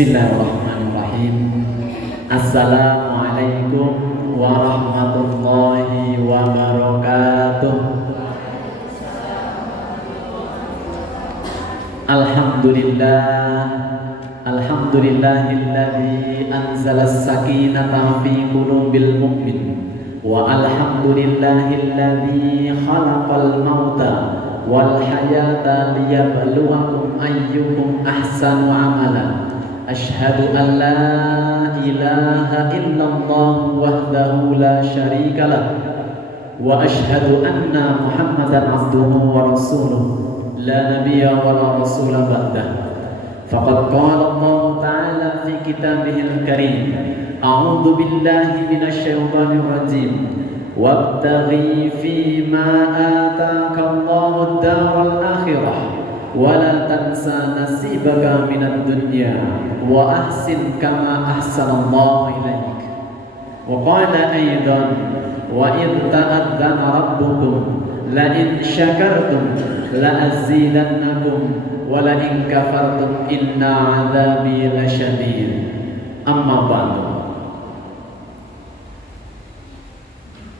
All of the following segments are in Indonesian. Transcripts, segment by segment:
Bismillahirrahmanirrahim. Assalamualaikum warahmatullahi wabarakatuh. Alhamdulillahilladzi anzalas sakinata fi qulubil mu'min wa alhamdulillahilladzi khalaqal mauta wal hayata liyabluwakum ayyukum ahsanu amala. Asyhadu an la ilaha illallah wahdahu la syarika lah wa asyhadu anna Muhammadan abduhu wa rasuluh la nabiyya wa la rasula ba'dah. Faqad qala Allah ta'ala fi kitabihil karim, a'udzu billahi minasy syaithanir rajim, wabtaghi fima ataka Allahu ad-daral akhirah wa la tansa nasibaka minad dunya wa ahsin kama ahsanallahu ilaik. Wa qala aidan, wa idh ta'adzana rabbukum la in syakartum la azidannakum wa la in kafartum inna 'adzabi lasyadid. Amma ba'du.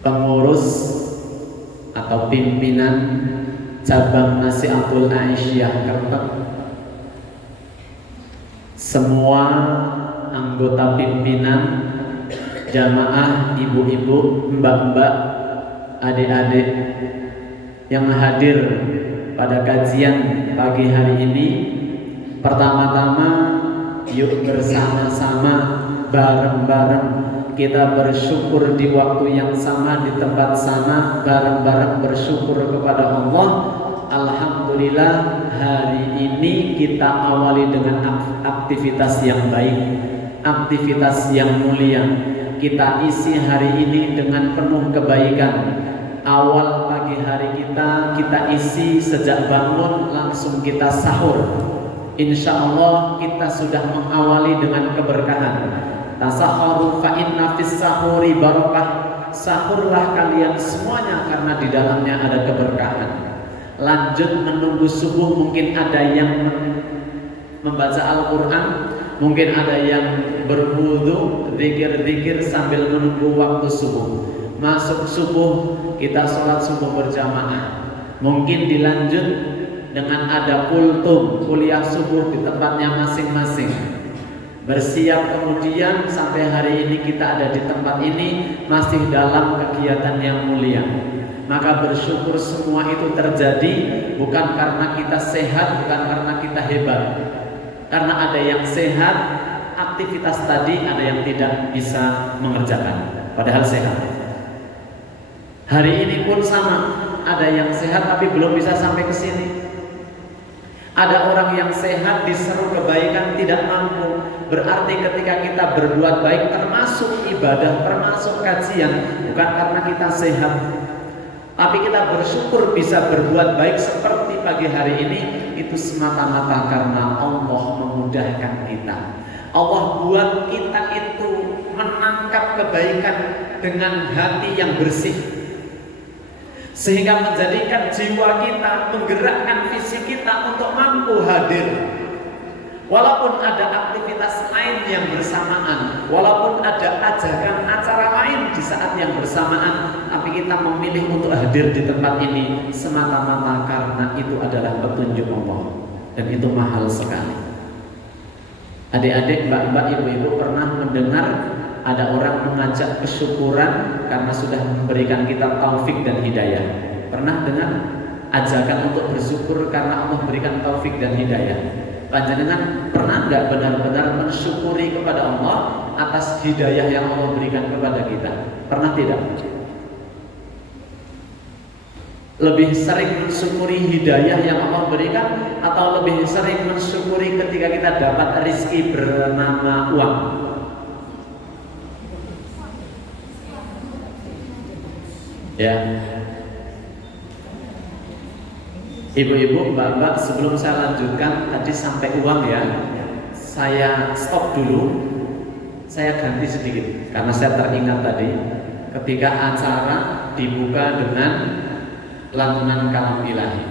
Pengurus atau pimpinan cabang Nasihatul Aisyah Kertek, semua anggota pimpinan, jamaah, ibu-ibu, mbak-mbak, adik-adik yang hadir pada kajian pagi hari ini, pertama-tama yuk bersama-sama bareng-bareng kita bersyukur di waktu yang sama, di tempat sama, bareng-bareng bersyukur kepada Allah. Alhamdulillah, hari ini kita awali dengan aktivitas yang baik, aktivitas yang mulia. Kita isi hari ini dengan penuh kebaikan. Awal pagi hari kita isi sejak bangun langsung kita sahur. Insya Allah kita sudah mengawali dengan keberkahan. Tasaharu fa inna fis sahuri barakah. Sahurlah kalian semuanya karena di dalamnya ada keberkahan. Lanjut menunggu subuh, mungkin ada yang membaca Al-Quran, mungkin ada yang berwudu, zikir-zikir sambil menunggu waktu subuh. Masuk subuh kita sholat subuh berjamaah. Mungkin dilanjut dengan ada kultum, kuliah subuh di tempatnya masing-masing. Bersiap kemudian sampai hari ini kita ada di tempat ini masih dalam kegiatan yang mulia. Maka bersyukur semua itu terjadi bukan karena kita sehat, bukan karena kita hebat. Karena ada yang sehat, aktivitas tadi ada yang tidak bisa mengerjakan, padahal sehat. Hari ini pun sama, ada yang sehat tapi belum bisa sampai ke sini. Ada orang yang sehat diseru kebaikan tidak mampu. Berarti ketika kita berbuat baik termasuk ibadah, termasuk kajian, bukan karena kita sehat, tapi kita bersyukur bisa berbuat baik seperti pagi hari ini, itu semata-mata karena Allah memudahkan kita. Allah buat kita itu menangkap kebaikan dengan hati yang bersih, sehingga menjadikan jiwa kita, menggerakkan fisik kita untuk mampu hadir. Walaupun ada aktivitas lain yang bersamaan, walaupun ada ajakan acara lain di saat yang bersamaan, tapi kita memilih untuk hadir di tempat ini semata-mata karena itu adalah petunjuk Allah, dan itu mahal sekali. Adik-adik, mbak-mbak, ibu-ibu pernah mendengar ada orang mengajak kesyukuran karena sudah memberikan kita taufik dan hidayah? Pernah dengar ajakan untuk bersyukur karena Allah berikan taufik dan hidayah? Panjenengan pernah nggak benar-benar mensyukuri kepada Allah atas hidayah yang Allah berikan kepada kita? Pernah tidak? Lebih sering mensyukuri hidayah yang Allah berikan atau lebih sering mensyukuri ketika kita dapat rezeki bernama uang? Ya. Ibu-ibu, mbak-mbak, sebelum saya lanjutkan tadi sampai uang ya, saya stop dulu, saya ganti sedikit karena saya teringat tadi ketika acara dibuka dengan lantunan kalam ilahi.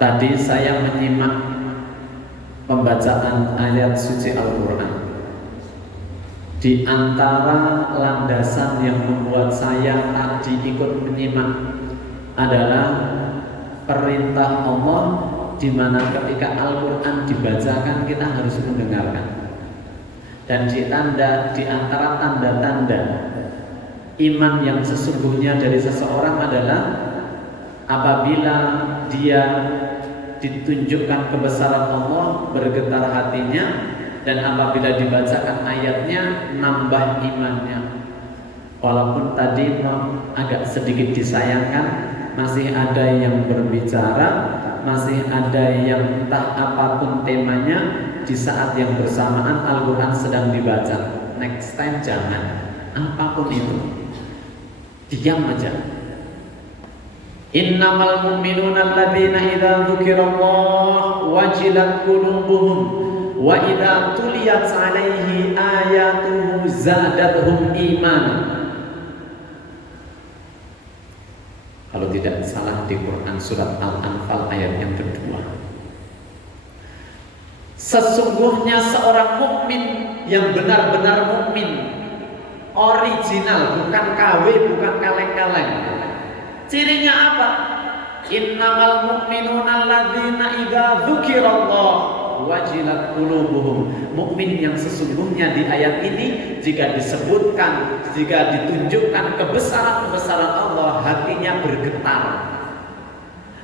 Tadi saya menyimak pembacaan ayat suci Al-Quran. Di antara landasan yang membuat saya tadi ikut menyimak adalah perintah Allah, di mana ketika Al-Quran dibacakan kita harus mendengarkan. Dan di antara tanda-tanda iman yang sesungguhnya dari seseorang adalah apabila dia ditunjukkan kebesaran Allah, bergetar hatinya, dan apabila dibacakan ayatnya nambah imannya. Walaupun tadi agak sedikit disayangkan, masih ada yang berbicara, masih ada yang entah apapun temanya, di saat yang bersamaan Al-Quran sedang dibaca. Next time jangan, apapun itu, diam aja. Innamal mu'minuna alladzina idza dzukirallah wajilat qulubuhum wa idza tuliyat 'alaihi ayatuhu zadatuhum imana. Kalau tidak salah di Quran surat Al-Anfal ayat yang kedua. Sesungguhnya seorang mukmin yang benar-benar mukmin, original, bukan KW, bukan kaleng-kaleng. Cirinya apa? Innamal mu'minuna alladzina idza dzukirallah wajilat qulubuhum. Mukmin yang sesungguhnya di ayat ini jika disebutkan, jika ditunjukkan kebesaran-kebesaran Allah, hatinya bergetar.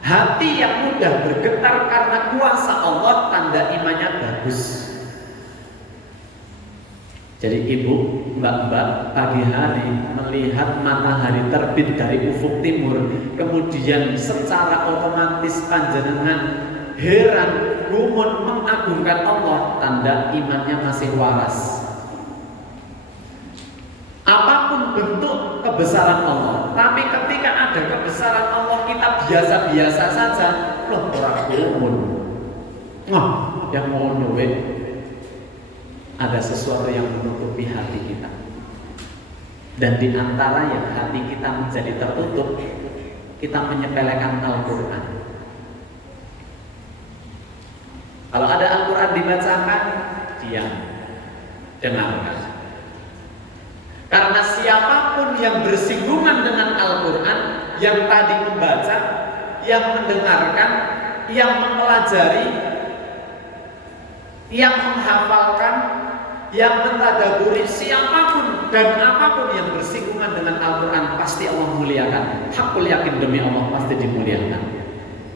Hati yang mudah bergetar karena kuasa Allah, tanda imannya bagus. Jadi ibu, mbak-mbak, pagi hari melihat matahari terbit dari ufuk timur, kemudian secara otomatis panjenengan heran, gumun, mengagungkan Allah, tanda imannya masih waras. Apapun bentuk kebesaran Allah, tapi ketika ada kebesaran Allah kita biasa-biasa saja, loh orang gumun, yang mau duit. Ada sesuatu yang menutupi hati kita. Dan di antara yang hati kita menjadi tertutup, kita menyepelekan Al-Quran. Kalau ada Al-Quran dibacakan, diam, dengarkan. Karena siapapun yang bersinggungan dengan Al-Quran, yang tadi membaca, yang mendengarkan, yang mempelajari, yang menghafalkan, yang mentadaburi, siapapun dan apapun yang bersinggungan dengan Al-Quran pasti Allah muliakan. Hakul yakin demi Allah pasti dimuliakan.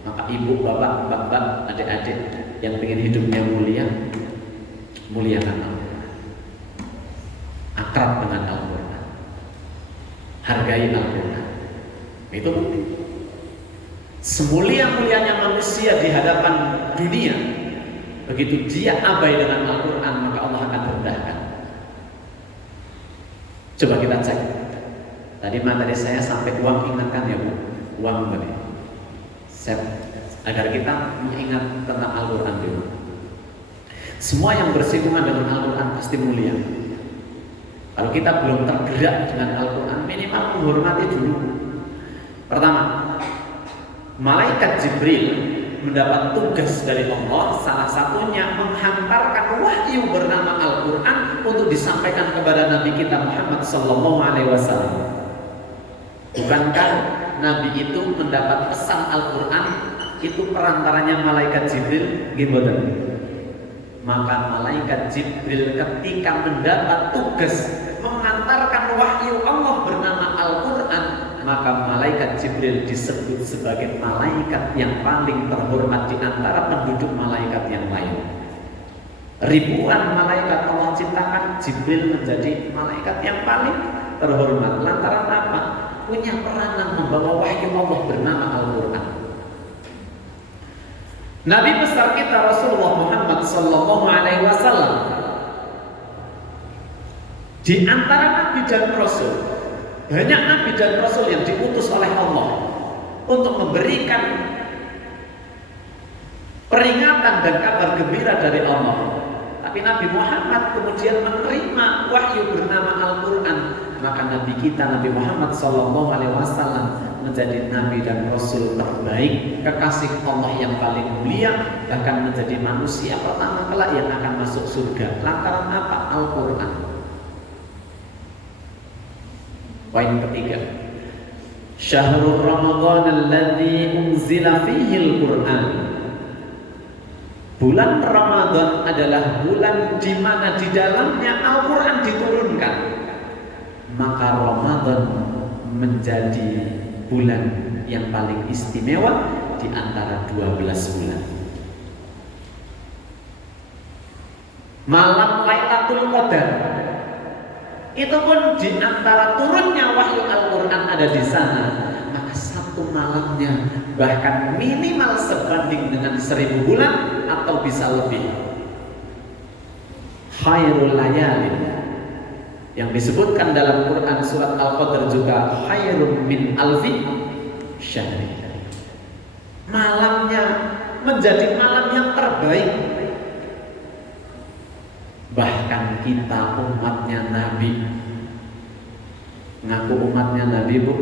Maka ibu, bapak, mbak-mbak, adik-adik yang ingin hidupnya mulia, muliakan Al-Quran, akrab dengan Al-Quran, hargai Al-Quran. Itu penting. Semulia-mulianya manusia di hadapan dunia, begitu dia abai dengan Al-Quran, maka Allah akan rendahkan. Coba kita cek. Tadi materi saya sampai uang, ingatkan ya Bu, uang tadi. Agar kita mengingat tentang Al-Quran dulu. Semua yang bersinggungan dengan Al-Quran pasti mulia. Kalau kita belum tergerak dengan Al-Quran, minimal menghormati dulu. Pertama, malaikat Jibril mendapat tugas dari Allah, salah satunya menghantarkan wahyu bernama Al-Quran untuk disampaikan kepada Nabi kita Muhammad SAW. Bukankah Nabi itu mendapat pesan Al-Quran itu perantaranya malaikat Jibril? Gimana? Maka malaikat Jibril ketika mendapat tugas mengantarkan wahyu Allah bernama Al-Quran, maka malaikat Jibril disebut sebagai malaikat yang paling terhormat di antara penduduk malaikat yang lain. Ribuan malaikat Allah ciptakan, Jibril menjadi malaikat yang paling terhormat. Lantaran apa? Punya peranan membawa wahyu Allah bernama Al-Quran. Nabi besar kita Rasulullah Muhammad SAW, di antara Nabi dan Rasul, banyak Nabi dan Rasul yang diutus oleh Allah untuk memberikan peringatan dan kabar gembira dari Allah. Tapi Nabi Muhammad kemudian menerima wahyu bernama Al-Quran. Maka Nabi kita Nabi Muhammad SAW menjadi nabi dan rasul terbaik, kekasih Allah yang paling mulia, bahkan menjadi manusia pertama kelak yang akan masuk surga. Lantaran apa? Al-Quran. Poin ketiga, Syahrul Ramadan alladzi unzila fihi al-Quran. Bulan Ramadan adalah bulan di mana di dalamnya Al-Quran diturunkan. Maka Ramadan menjadi bulan yang paling istimewa di antara 12 bulan. Malam Lailatul Qadar itu pun di antara turunnya wahyu Al-Quran ada di sana. Maka satu malamnya bahkan minimal sebanding dengan 1000 bulan atau bisa lebih. Khairul layalin yang disebutkan dalam Quran surat Al-Qadr juga khairun min alfi syahri. Malamnya menjadi malam yang terbaik. Bahkan kita umatnya Nabi, ngaku umatnya Nabi bu,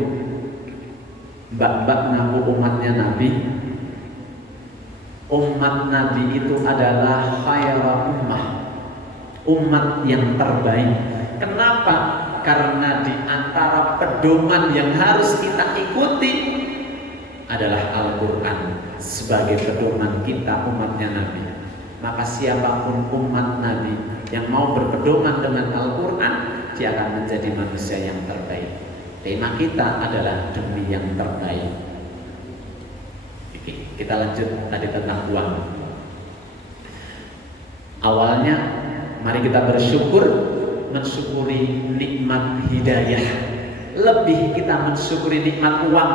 mbak-mbak ngaku umatnya Nabi. Umat Nabi itu adalah khairul ummah, umat yang terbaik. Kenapa? Karena di antara pedoman yang harus kita ikuti adalah Al-Quran sebagai pedoman kita umatnya Nabi. Maka siapapun umat Nabi yang mau berpedoman dengan Al-Quran, dia akan menjadi manusia yang terbaik. Tema kita adalah demi yang terbaik. Oke, kita lanjut tadi tentang uang. Awalnya mari kita mensyukuri nikmat hidayah. Lebih kita mensyukuri nikmat uang.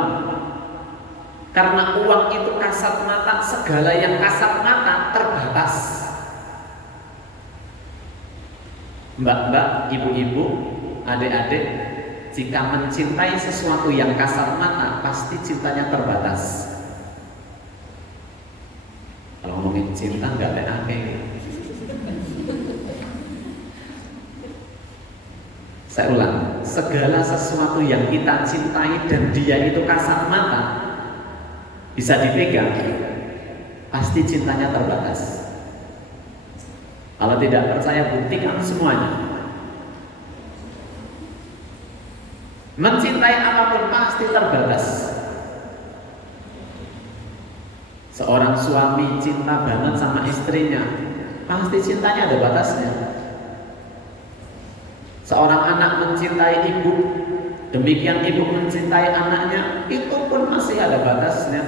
Karena uang itu kasat mata, segala yang kasat mata terbatas. Mbak-mbak, ibu-ibu, adik-adik, jika mencintai sesuatu yang kasat mata, pasti cintanya terbatas. Kalau ngomongin cinta nggak ada aneh. Saya ulang, segala sesuatu yang kita cintai dan dia itu kasat mata, bisa dipegang, pasti cintanya terbatas. Kalau tidak percaya, buktikan semuanya. Mencintai apapun pasti terbatas. Seorang suami cinta banget sama istrinya, pasti cintanya ada batasnya. Seorang anak mencintai ibu, demikian ibu mencintai anaknya, itu pun masih ada batasnya.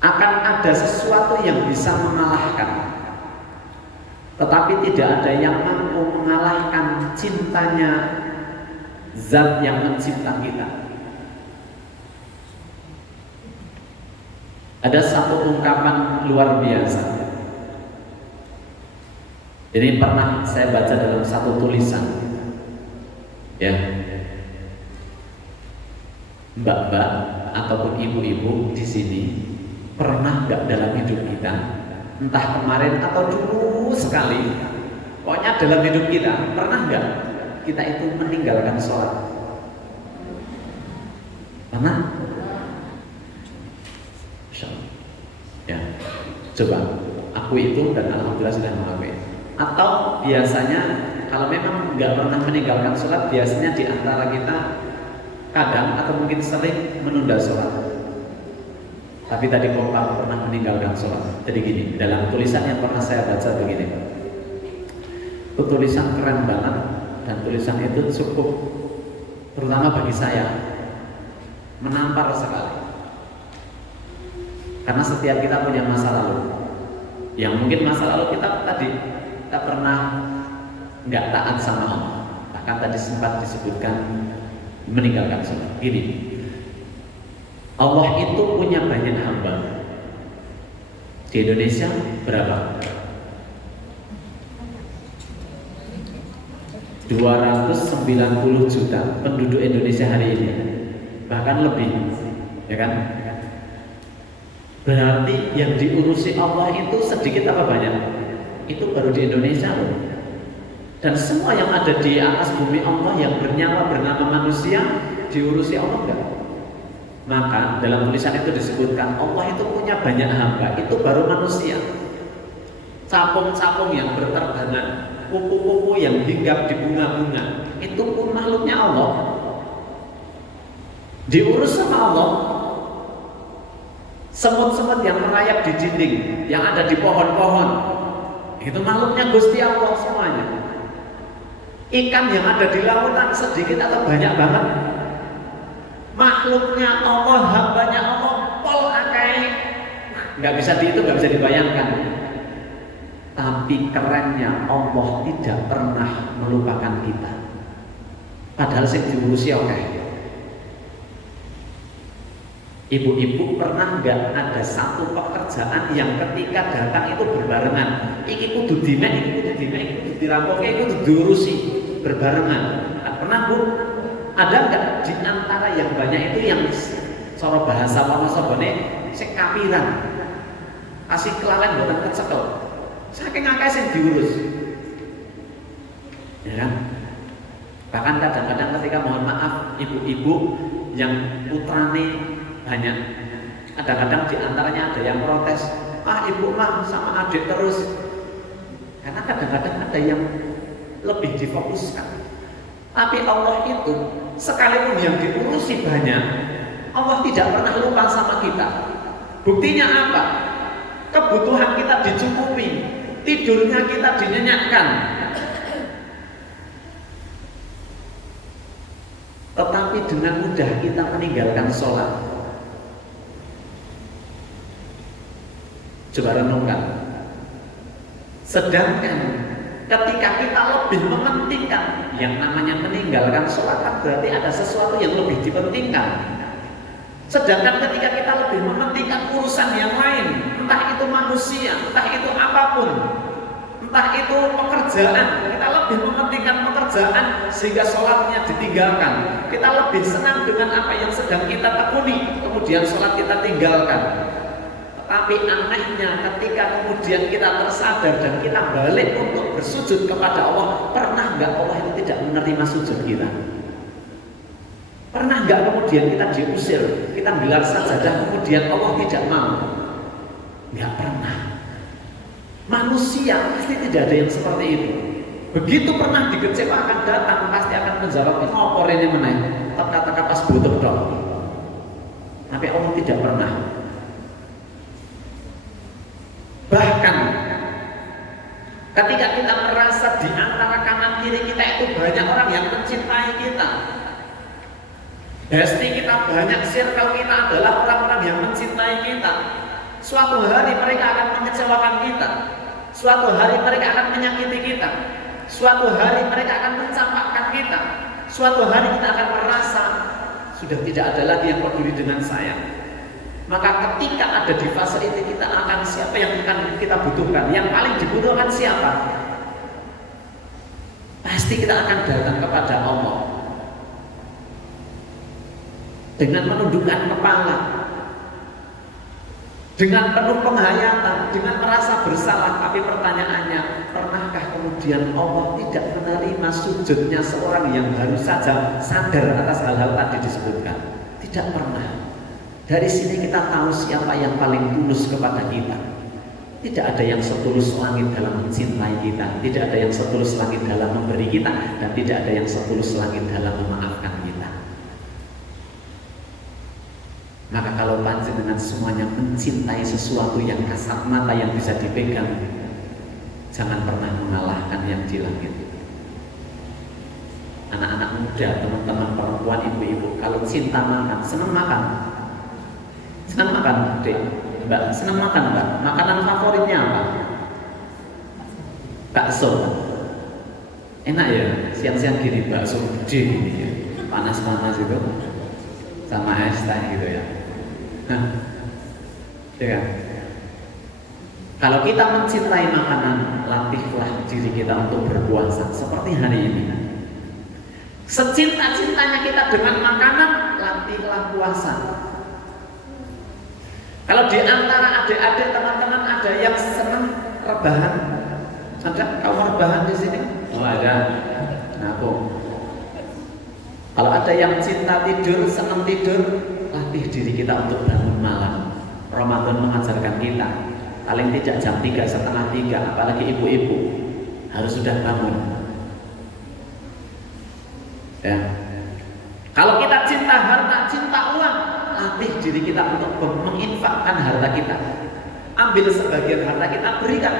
Akan ada sesuatu yang bisa mengalahkan, tetapi tidak ada yang mampu mengalahkan cintanya Zat yang mencipta kita. Ada satu ungkapan luar biasa. Ini pernah saya baca dalam satu tulisan, ya, mbak-mbak ataupun ibu-ibu di sini pernah nggak dalam hidup kita, entah kemarin atau dulu sekali, pokoknya dalam hidup kita pernah nggak kita itu meninggalkan sholat? Pernah? Ya, coba aku itu dan alhamdulillah sudah mengakui. Atau biasanya kalau memang nggak pernah meninggalkan sholat, biasanya di antara kita kadang atau mungkin sering menunda sholat. Tapi tadi kok kamu pernah meninggalkan sholat. Jadi gini, dalam tulisan yang pernah saya baca begini, itu tulisan keren banget, dan tulisan itu cukup, terutama bagi saya, menampar sekali. Karena setiap kita punya masa lalu, yang mungkin masa lalu kita tadi kita pernah nggak taat sama Allah, bahkan tadi sempat disebutkan meninggalkan sholat. Gini, Allah itu punya banyak hamba. Di Indonesia berapa? 290 juta penduduk Indonesia hari ini, bahkan lebih, ya kan? Berarti yang diurusi Allah itu sedikit apa banyak? Itu baru di Indonesia loh. Dan semua yang ada di atas bumi Allah yang bernyawa bernama manusia diurusi Allah enggak? Maka dalam tulisan itu disebutkan Allah itu punya banyak hamba, itu baru manusia. Capung-capung yang berterbangan, kupu-kupu yang hinggap di bunga-bunga, itu pun makhluknya Allah. Diurus sama Allah. Semut-semut yang merayap di dinding, yang ada di pohon-pohon, itu makhluknya Gusti Allah semuanya. Ikan yang ada di lautan sedikit atau banyak banget, makhluknya Allah, hambanya Allah, pol akai, nggak bisa dihitung, nggak bisa dibayangkan. Tapi kerennya Allah tidak pernah melupakan kita. Padahal sing diurusi oleh ibu-ibu, pernah nggak ada satu pekerjaan yang ketika datang itu berbarengan? Iki kudu dimek, iki kudu dimek, iki kudu dirampok, iki kudu diurusi berbarengan. Nah, pernah Bu? Ada nggak di antara yang banyak itu yang cara bahasa Wonosobone sing kapiran, kasih kelalen boten kecekel, saking akeh sing diurus, ya kan? Bahkan kadang-kadang ketika mohon maaf ibu-ibu yang putrane banyak, kadang-kadang di antaranya ada yang protes, ibu mah sama adik terus, karena kadang-kadang ada yang lebih difokuskan. Tapi Allah itu sekalipun yang diurusi banyak, Allah tidak pernah lupa sama kita. Buktinya apa? Kebutuhan kita dicukupi, tidurnya kita dinyenyakkan. Tetapi dengan mudah kita meninggalkan sholat. Coba renungkan. Sedangkan ketika kita lebih mementingkan yang namanya meninggalkan sholat, kan berarti ada sesuatu yang lebih dipentingkan. Sedangkan ketika kita lebih mementingkan urusan yang lain, entah itu manusia, entah itu apapun, entah itu pekerjaan, kita lebih mementingkan pekerjaan sehingga sholatnya ditinggalkan. Kita lebih senang dengan apa yang sedang kita tekuni, kemudian sholat kita tinggalkan. Tapi anehnya ketika kemudian kita tersadar dan kita balik untuk bersujud kepada Allah, pernah nggak Allah itu tidak menerima sujud kita? Pernah nggak kemudian kita diusir, kita gelar sajadah kemudian Allah tidak mau? Nggak pernah. Manusia pasti tidak ada yang seperti itu. Begitu pernah dikecewakan datang pasti akan menjawab ngopor ini meneh, kata-kata pas butuh dong. Tapi Allah tidak pernah. Bahkan ketika kita merasa di antara kanan kiri kita itu banyak orang yang mencintai kita, besti kita banyak, circle kita adalah orang-orang yang mencintai kita, suatu hari mereka akan mengecewakan kita, suatu hari mereka akan menyakiti kita, suatu hari mereka akan mencampakkan kita, suatu hari kita akan merasa sudah tidak ada lagi yang peduli dengan saya. Maka ketika ada di fase itu kita akan siapa yang akan kita butuhkan? Yang paling dibutuhkan siapa? Pasti kita akan datang kepada Allah dengan menundukkan kepala, dengan penuh penghayatan, dengan merasa bersalah. Tapi pertanyaannya, pernahkah kemudian Allah tidak menerima sujudnya seorang yang baru saja sadar atas hal-hal tadi disebutkan? Tidak pernah. Dari sini kita tahu siapa yang paling tulus kepada kita. Tidak ada yang setulus langit dalam mencintai kita, tidak ada yang setulus langit dalam memberi kita, dan tidak ada yang setulus langit dalam memaafkan kita. Maka kalau panjenengan semuanya mencintai sesuatu yang kasat mata yang bisa dipegang, jangan pernah mengalahkan yang di langit. Anak-anak muda, teman-teman perempuan, ibu-ibu, kalau cinta makan, senang makan. Senang makan, Dek? Mbak, senang makan, Mbak? Makanan favoritnya apa? Bakso. Enak ya, siang-siang gini bakso gede gini ya, panas-panas itu, sama es teh gitu ya. Ya kan? Kalau kita mencintai makanan, latihlah diri kita untuk berpuasa seperti hari ini. Secinta-cintanya kita dengan makanan, latihlah puasa. Kalau di antara adik-adik teman-teman ada yang senang rebahan, ada kamu rebahan di sini? Oh, ada. Nabung. Kalau ada yang cinta tidur, senang tidur, latih diri kita untuk bangun malam. Ramadan mengajarkan kita, paling tidak jam 3, setengah 3, apalagi ibu-ibu harus sudah bangun. Ya. Kalau kita cinta harta, cinta uang, latih diri kita untuk menginfakkan harta kita. Ambil sebagian harta kita, berikan.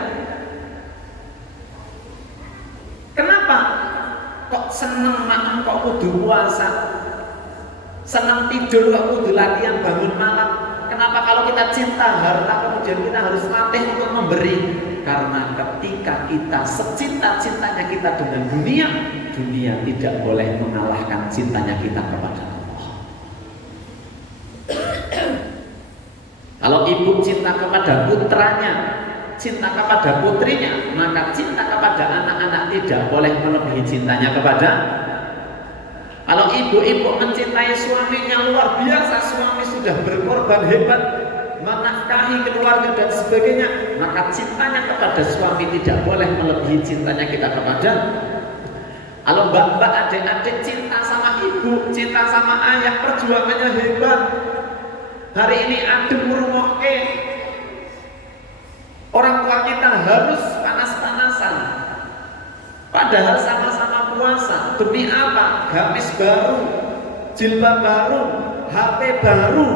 Kenapa? Kok seneng makan, kok kudu puasa, seneng tidur, kok kudu latihan bangun malam? Kenapa kalau kita cinta harta kemudian kita harus latih untuk memberi? Karena ketika kita secinta-cintanya kita dengan dunia, dunia tidak boleh mengalahkan cintanya kita kepada Allah. Kalau ibu cinta kepada putranya, cinta kepada putrinya, maka cinta kepada anak-anak tidak boleh melebihi cintanya kepada. Kalau ibu-ibu mencintai suaminya luar biasa, suami sudah berkorban hebat menafkahi keluarga dan sebagainya, maka cintanya kepada suami tidak boleh melebihi cintanya kita kepada. Kalau mbak-mbak, adik-adik cinta sama ibu, cinta sama ayah, perjuangannya hebat. Hari ini adem merungokke, orang tua kita harus panas-panasan, padahal sama-sama puasa. Demi apa? Gamis baru, jilbab baru, HP baru.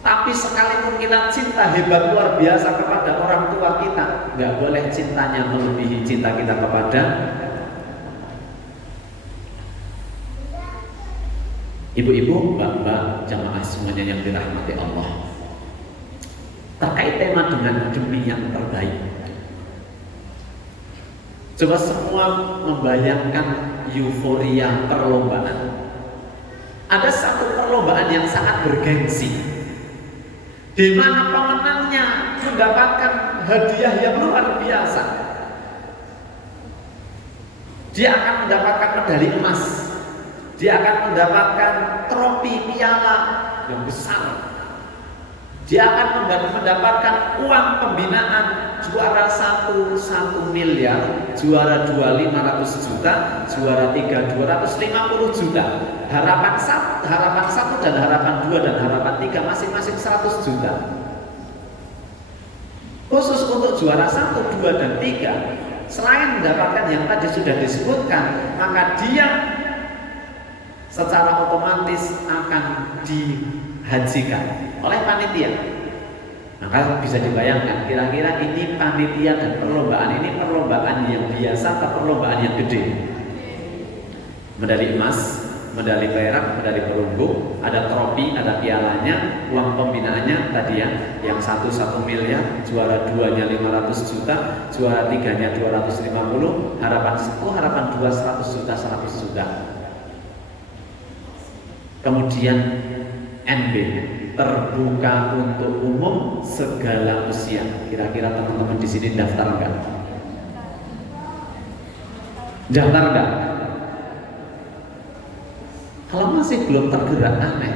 Tapi sekalipun kita cinta hebat luar biasa kepada orang tua kita, nggak boleh cintanya melebihi cinta kita kepada ibu-ibu, mbak-mbak, jamaah semuanya yang dirahmati Allah. Terkait tema dengan demi yang terbaik, coba semua membayangkan euforia perlombaan. Ada satu perlombaan yang sangat bergengsi, di mana pemenangnya mendapatkan hadiah yang luar biasa. Dia akan mendapatkan medali emas, dia akan mendapatkan trofi piala yang besar, dia akan mendapatkan uang pembinaan. Juara 1 miliar, juara 2 500 juta, juara 3 250 juta. Harapan 1 dan harapan 2 dan harapan 3 masing-masing 100 juta. Khusus untuk juara 1, 2 dan 3, selain mendapatkan yang tadi sudah disebutkan, maka dia secara otomatis akan dihajikan oleh panitia. Maka bisa dibayangkan kira-kira ini panitia dan perlombaan ini perlombaan yang biasa atau perlombaan yang gede. Medali emas, medali perak, medali perunggu, ada trofi, ada pialanya, uang pembinaannya tadi yang 1 miliar, juara 2-nya 500 juta, juara 3-nya 250, harapan 1, harapan 2 100 juta, 100 juta. Kemudian NB, terbuka untuk umum segala usia. Kira-kira teman-teman di sini daftar enggak? Daftar enggak? Kalau masih belum tergerak, aneh.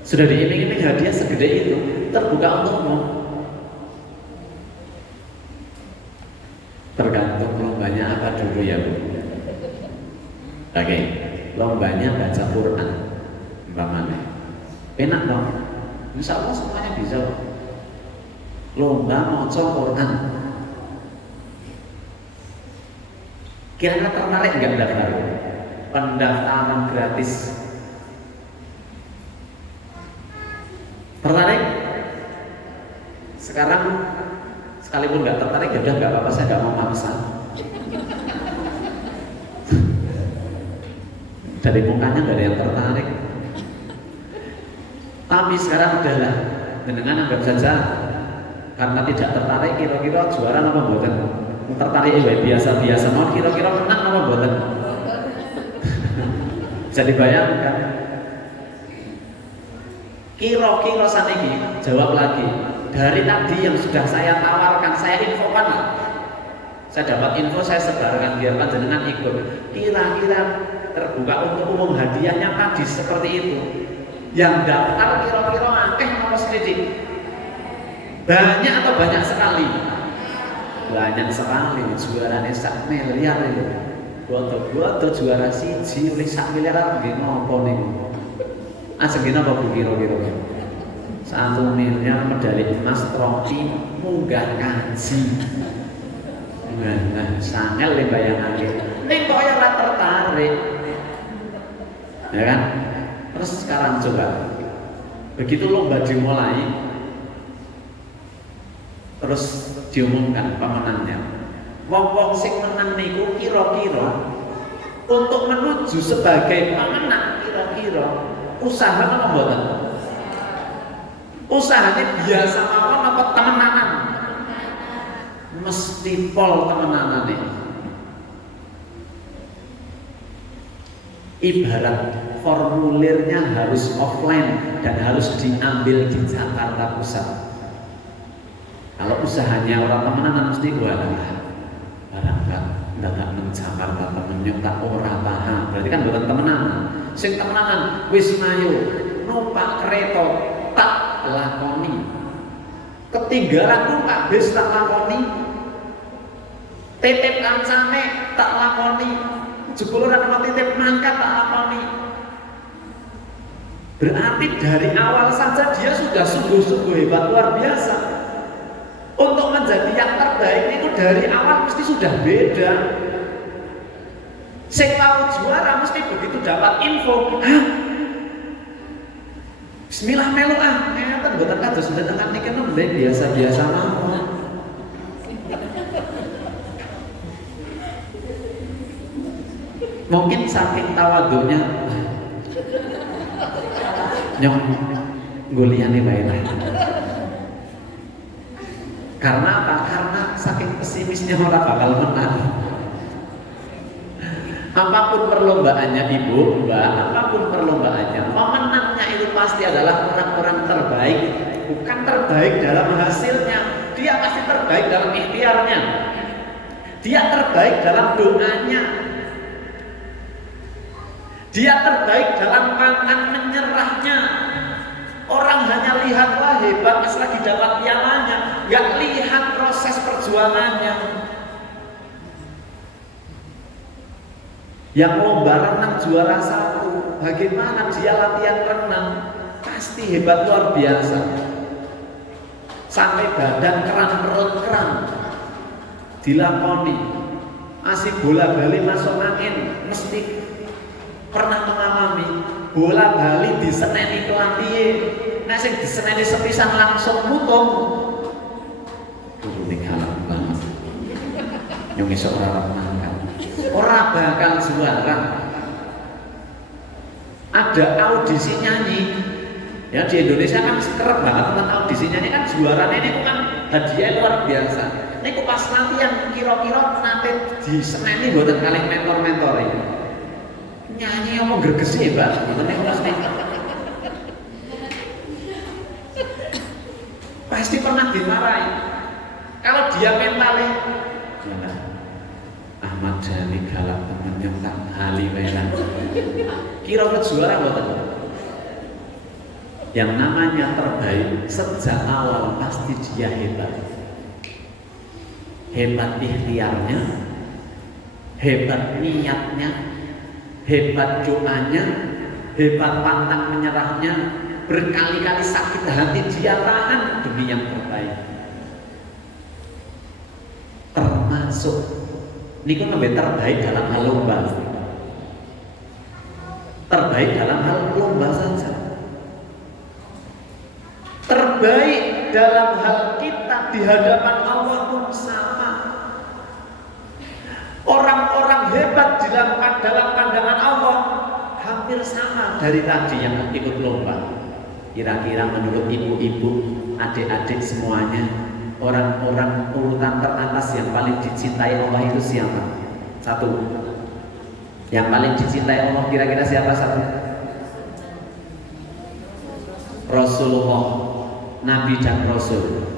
Sudah diiming-iming hadiah segede itu, terbuka untuk umum. Tergantung lombanya apa dulu ya Bu. Oke, lombanya baca Quran, umpamanya. Enak dong, insya Allah semuanya bisa. Lomba maca Quran, kira-kira tertarik nggak daftar? Pendaftaran gratis. Tertarik? Sekarang sekalipun nggak tertarik, ya udah nggak apa-apa, saya nggak mau maksa. Dari mukanya nggak ada yang tertarik. Tapi sekarang udahlah, dengan anggap saja karena tidak tertarik, kira-kira juara apa mboten? Tertarik biasa-biasa, mau kira-kira menang apa mboten? Bisa dibayangkan. Kira-kira saniki, jawab lagi. Dari tadi yang sudah saya tawarkan, saya infokan lah. Saya dapat info, saya sebarkan biar panjenengan ikut. Kira-kira terbuka untuk umum hadiahnya tadi seperti itu. Yang daftar kira-kira akeh apa sedikit? Banyak atau banyak sekali? banyak sekali juaranya sak miliar itu. Boto juara siji oleh sak miliar nggih ngopo niku. Asegene apa Bu kira-kira? 1 miliar medali emas, trofi, munggah kaji. Nah, sangel le bayangake. Ning kok ya ora tertarik. Ya kan? Terus sekarang coba. Begitu lomba dimulai, terus diumumkan pemenangnya. Wong-wong sing menang niku kira-kira untuk menuju sebagai pemenang kira-kira usaha apa mboten? Usahanya biasa mawon apa temenanan? Mesti pol temenanane. Ibarat formulirnya harus offline dan harus diambil di Jakarta Pusat. Kalau usahanya orang temenanan mesti walah barangkat dadak nang Jakarta temen tak ora paham. Berarti kan bukan temenanan. Sing temenanan wis mayu numpak kereta tak lakoni. Ketinggalan numpak bis tak lakoni. Titip kancane tak lakoni. Jebul ora kena titip mangkat tak lakoni. Berarti dari awal saja dia sudah sungguh-sungguh hebat luar biasa. Untuk menjadi yang terbaik itu dari awal mesti sudah beda. Sing mau juara mesti begitu dapat info, bismillah melu ngeten mboten kados njenengan niki nembe biasa-biasa mawon. Mungkin saking tawadhunya nyong goliyane bae lah. Karena apa? Karena saking pesimisnya orang bakal menang. Apapun perlombaannya ibu, mbak, apapun perlombaannya, pemenangnya itu pasti adalah orang-orang terbaik. Bukan terbaik dalam hasilnya, dia pasti terbaik dalam ikhtiarnya. Dia terbaik dalam doanya. Dia terbaik dalam pantang menyerahnya. Orang hanya lihat wah hebat pas lagi dapat pialanya, nggak lihat proses perjuangannya. Yang lomba renang juara 1, bagaimana dia latihan renang, pasti hebat luar biasa. Sampai badan keran perut keran dilakoni, asih bola bali masuk angin, mesti pernah mengalami. Bola bali diseneni kelampiye, nek sing diseneni sepisan langsung mutung. Turune galak banget. Yang iso ora mangkat. Ora bakal juara. Ada audisi nyanyi. Ya di Indonesia kan kerep banget tentang audisi nyanyi kan juaranya ini kan hadiah luar biasa. Niku pas latihan kira-kira nate diseneni mboten kalih mentor-mentore. Nyanyi omong gregesi ya, Mbak. Pasti pernah dimarahi. Kalau dia mentalnya Ahmad Dhani galak temennya tak hali merah. Kira-kira juara mboten? Yang namanya terbaik sejak awal pasti dia hebat. Hebat ikhtiarnya, hebat niatnya, hebat doanya, hebat pantang menyerahnya, berkali-kali sakit hati dia tahan demi yang terbaik. Termasuk niku lebih terbaik dalam hal lomba. Terbaik dalam hal lomba saja. Terbaik dalam hal kita di hadapan Allah pun sama. Orang-orang hebat dalam pandangan Allah hampir sama dari tadi yang ikut lomba. Kira-kira menurut ibu-ibu, adik-adik semuanya, orang-orang urutan teratas yang paling dicintai Allah itu siapa? Satu. Yang paling dicintai Allah kira-kira siapa satu? Rasulullah, Nabi dan Rasul.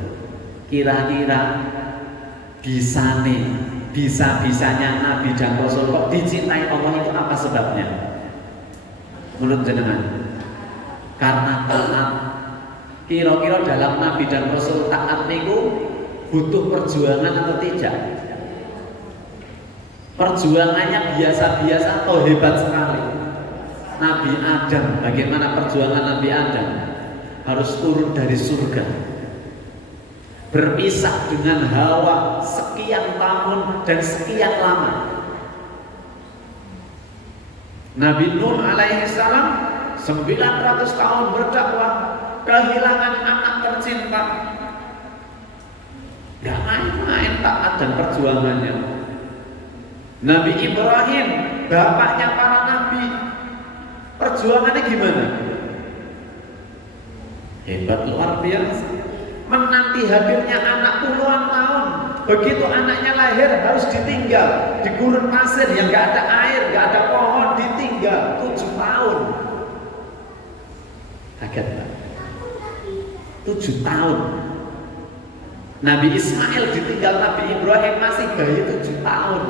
Kira-kira bisa-bisanya Nabi dan Rasul kok dicintai Allah itu apa sebabnya? Menurut jenengan? Karena taat. Kira-kira dalam Nabi dan Rasul taat niku butuh perjuangan atau tidak? Perjuangannya biasa-biasa atau hebat sekali? Nabi Adam, bagaimana perjuangan Nabi Adam? Harus turun dari surga, berpisah dengan Hawa sekian tahun dan sekian lama. Nabi Nuh alaihi salam 900 tahun berdakwah, kehilangan anak tercinta. Gak main-main taat dan perjuangannya. Nabi Ibrahim, bapaknya para nabi, perjuangannya gimana? Hebat luar biasa. Menanti hadirnya anak puluhan tahun. Begitu anaknya lahir harus ditinggal di gurun pasir yang gak ada air, gak ada pohon, ditinggal 7 tahun. Kaget Pak. 7 tahun. Nabi Ismail ditinggal Nabi Ibrahim masih bayi 7 tahun.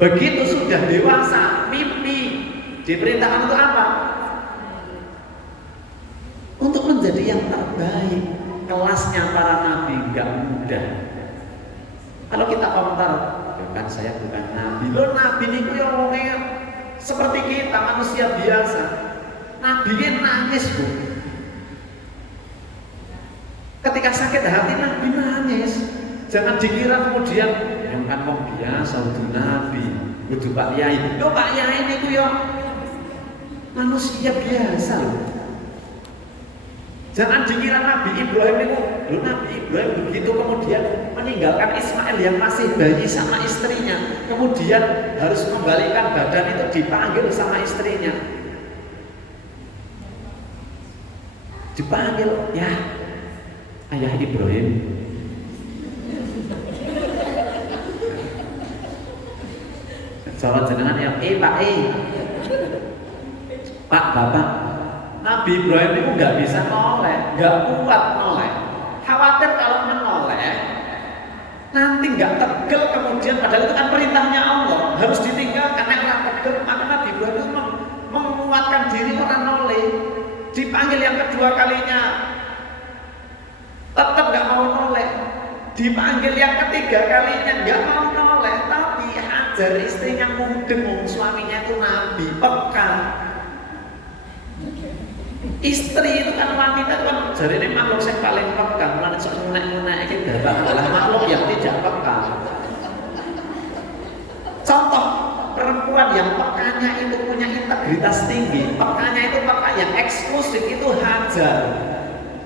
Begitu sudah dewasa, mimpi, diperintahkan untuk apa? Untuk menjadi yang terbaik. Kelasnya para nabi nggak mudah. Kalau kita komentar, ya kan saya bukan nabi. Loh nabi ini yang ngomongnya seperti kita manusia biasa. Nabi ini nangis Bu. Ketika sakit hati Nabi nangis. Jangan dikira kemudian yang kan wong biasa udah Nabi, udah Pak Yai. Loh Pak Yai ini ku ya manusia biasa loh. Jangan dikira Nabi Ibrahim itu, loh Nabi Ibrahim begitu kemudian meninggalkan Ismail yang masih bayi sama istrinya, kemudian harus membalikan badan itu dipanggil sama istrinya. Dipanggil, ya ayah Ibrahim. Salam jenengan ya, Pak Pak Bapak. Nabi Ibrahim itu nggak bisa noleh, nggak kuat noleh. Khawatir kalau menoleh nanti nggak tegel kemudian, padahal itu kan perintahnya Allah harus ditinggalkan. Karena tegel, maka Nabi Ibrahim itu menguatkan diri orang noleh. Dipanggil yang kedua kalinya tetap nggak mau noleh. Dipanggil yang ketiga kalinya nggak mau noleh. Tapi Hajar istrinya mudeng, suaminya itu Nabi peka. Istri itu kan wanita itu kan jadi ini makhluk yang paling peka. Mulai semuanya ini adalah makhluk yang tidak peka. Contoh perempuan yang pekanya itu punya integritas tinggi, pekanya itu peka yang eksklusif itu Hajar,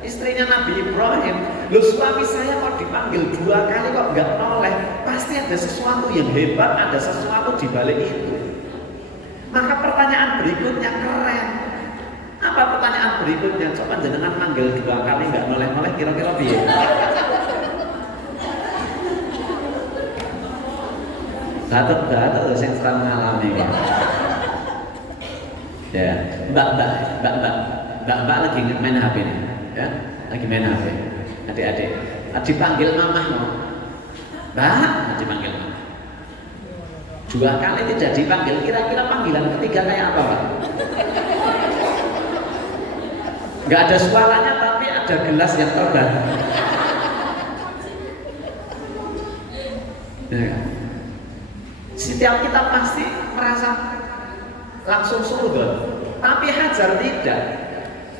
istrinya Nabi Ibrahim. Loh suami saya kok dipanggil 2 kali kok nggak noleh, pasti ada sesuatu yang hebat, ada sesuatu di balik itu. Maka pertanyaan berikutnya keren. Apa pertanyaan berikutnya? Coba jenengan manggil 2 kali nggak noleh-noleh, kira-kira piye? Gatot sing serang ngalami. Ya, Mbak lagi main HP nih, ya, lagi main HP. Adik-adik, dipanggil mamah mau, Mbak, dipanggil mamah. 2 kali tidak dipanggil, kira-kira panggilan ketiga kayak apa, Pak? Nggak ada suaranya tapi ada gelas yang terbang. Ya. Setiap kita pasti merasa langsung surga, tapi Hajar tidak.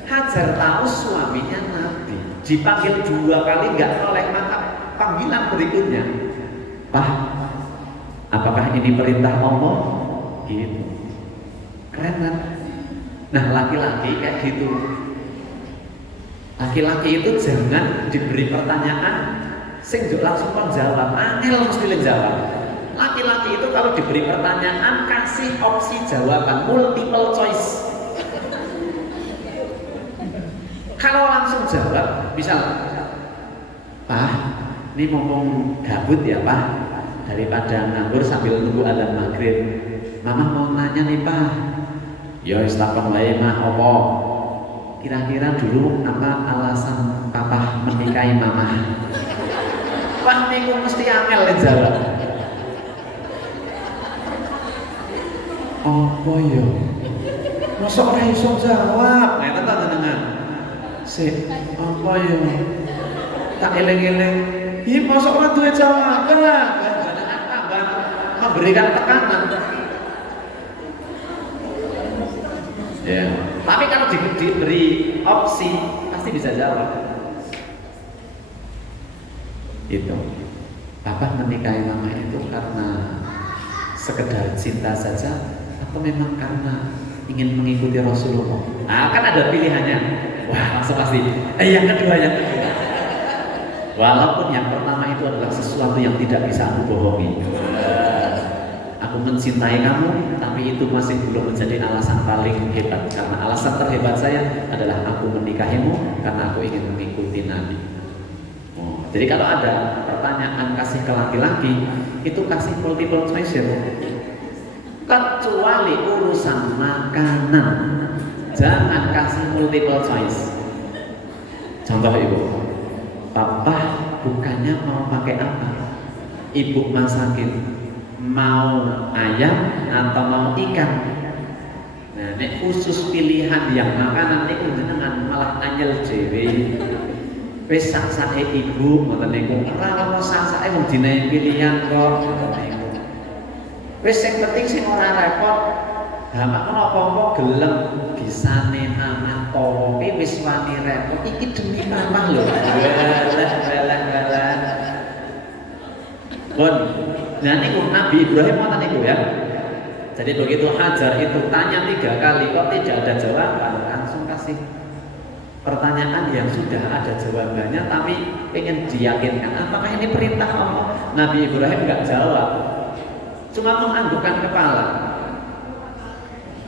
Hajar tahu suaminya Nabi, dipanggil 2 kali nggak noleh, maka panggilan berikutnya, Pak, apakah ini perintah Allah? Gitu. Keren kan? Nah laki-laki kayak gitu. Laki-laki itu jangan diberi pertanyaan sing langsung menjawab, angel mesti jawab. Laki-laki itu kalau diberi pertanyaan kasih opsi jawaban, multiple choice. Kalau langsung jawab, misal, Pak, ini mumpung gabut ya Pak, daripada nganggur sambil nunggu adzan maghrib, Mama mau nanya nih Pak. Ya istakon wae mah apa? Kira-kira dulu apa alasan papa menikahi mama? Wah niku mesti angel jawab. Apa ya? Masa ora iso jawab? Ngeten ta jenengan. apa ya? Tak eling-eling. Ih, mosok ora duwe jawaban lah. Jangan tambah memberikan tekanan. Ya. Tapi kalau diberi opsi pasti bisa jawab. Itu. Papa menikahi mama itu karena sekedar cinta saja atau memang karena ingin mengikuti Rasulullah? Nah, kan ada pilihannya. Wah, langsung pasti. Yang kedua. Walaupun yang pertama itu adalah sesuatu yang tidak bisa aku bohongi. Aku mencintai kamu, tapi itu masih belum menjadi alasan paling hebat. Karena alasan terhebat saya adalah aku menikahimu karena aku ingin mengikuti Nabi. Jadi kalau ada pertanyaan kasih ke laki-laki, itu kasih multiple choice ya, kecuali urusan makanan, jangan kasih multiple choice. Contoh ibu, papa bukannya mau pakai apa? Ibu masakin, mau ayam atau mau ikan? Nah, ini khusus pilihan yang makanan ini jenengan malah anyel dewe. Wis sak-sake ibu ngoten niku. Ora ono sak-sake wong dinae pilihan kok ngoten niku. Wis sing penting sing ora repot. Lah mak apa-apa gelem bisane manah tawa ki wis wani repot. Iki demi mama lho. Walah. Bon, nah niku Nabi Ibrahim ngoten niku ya. Jadi begitu Hajar itu tanya 3 kali kok tidak ada jawaban, langsung kasih pertanyaan yang sudah ada jawabannya tapi pengen diyakinkan apakah ini perintah Allah. Nabi Ibrahim nggak jawab, cuma menganggukkan kepala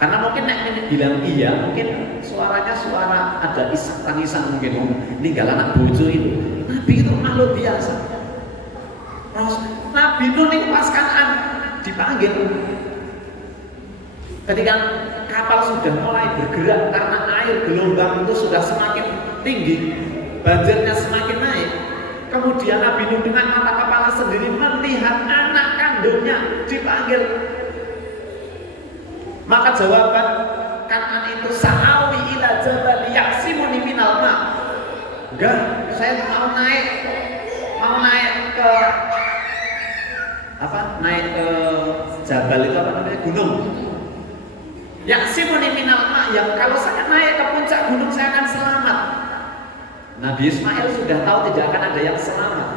karena mungkin ini bilang iya, mungkin suaranya suara ada isak tangisan mungkin ninggal anak bojo itu. Nabi itu makhluk biasa. Nabi Nuh nih pas Kan'an dipanggil ketika kapal sudah mulai bergerak karena air gelombang itu sudah semakin tinggi, banjirnya semakin naik. Kemudian Nabi Nuh dengan mata kepala sendiri melihat anak kandungnya dipanggil. Maka jawaban Kan'an itu sa'awi ila jabal yaksimuni minal ma. Enggak, saya mau naik ke naik ke jabal itu gunung. Yaksimuni minal ma, yang kalau saya naik ke puncak gunung saya akan selamat. Nabi Ismail sudah tahu tidak akan ada yang selamat.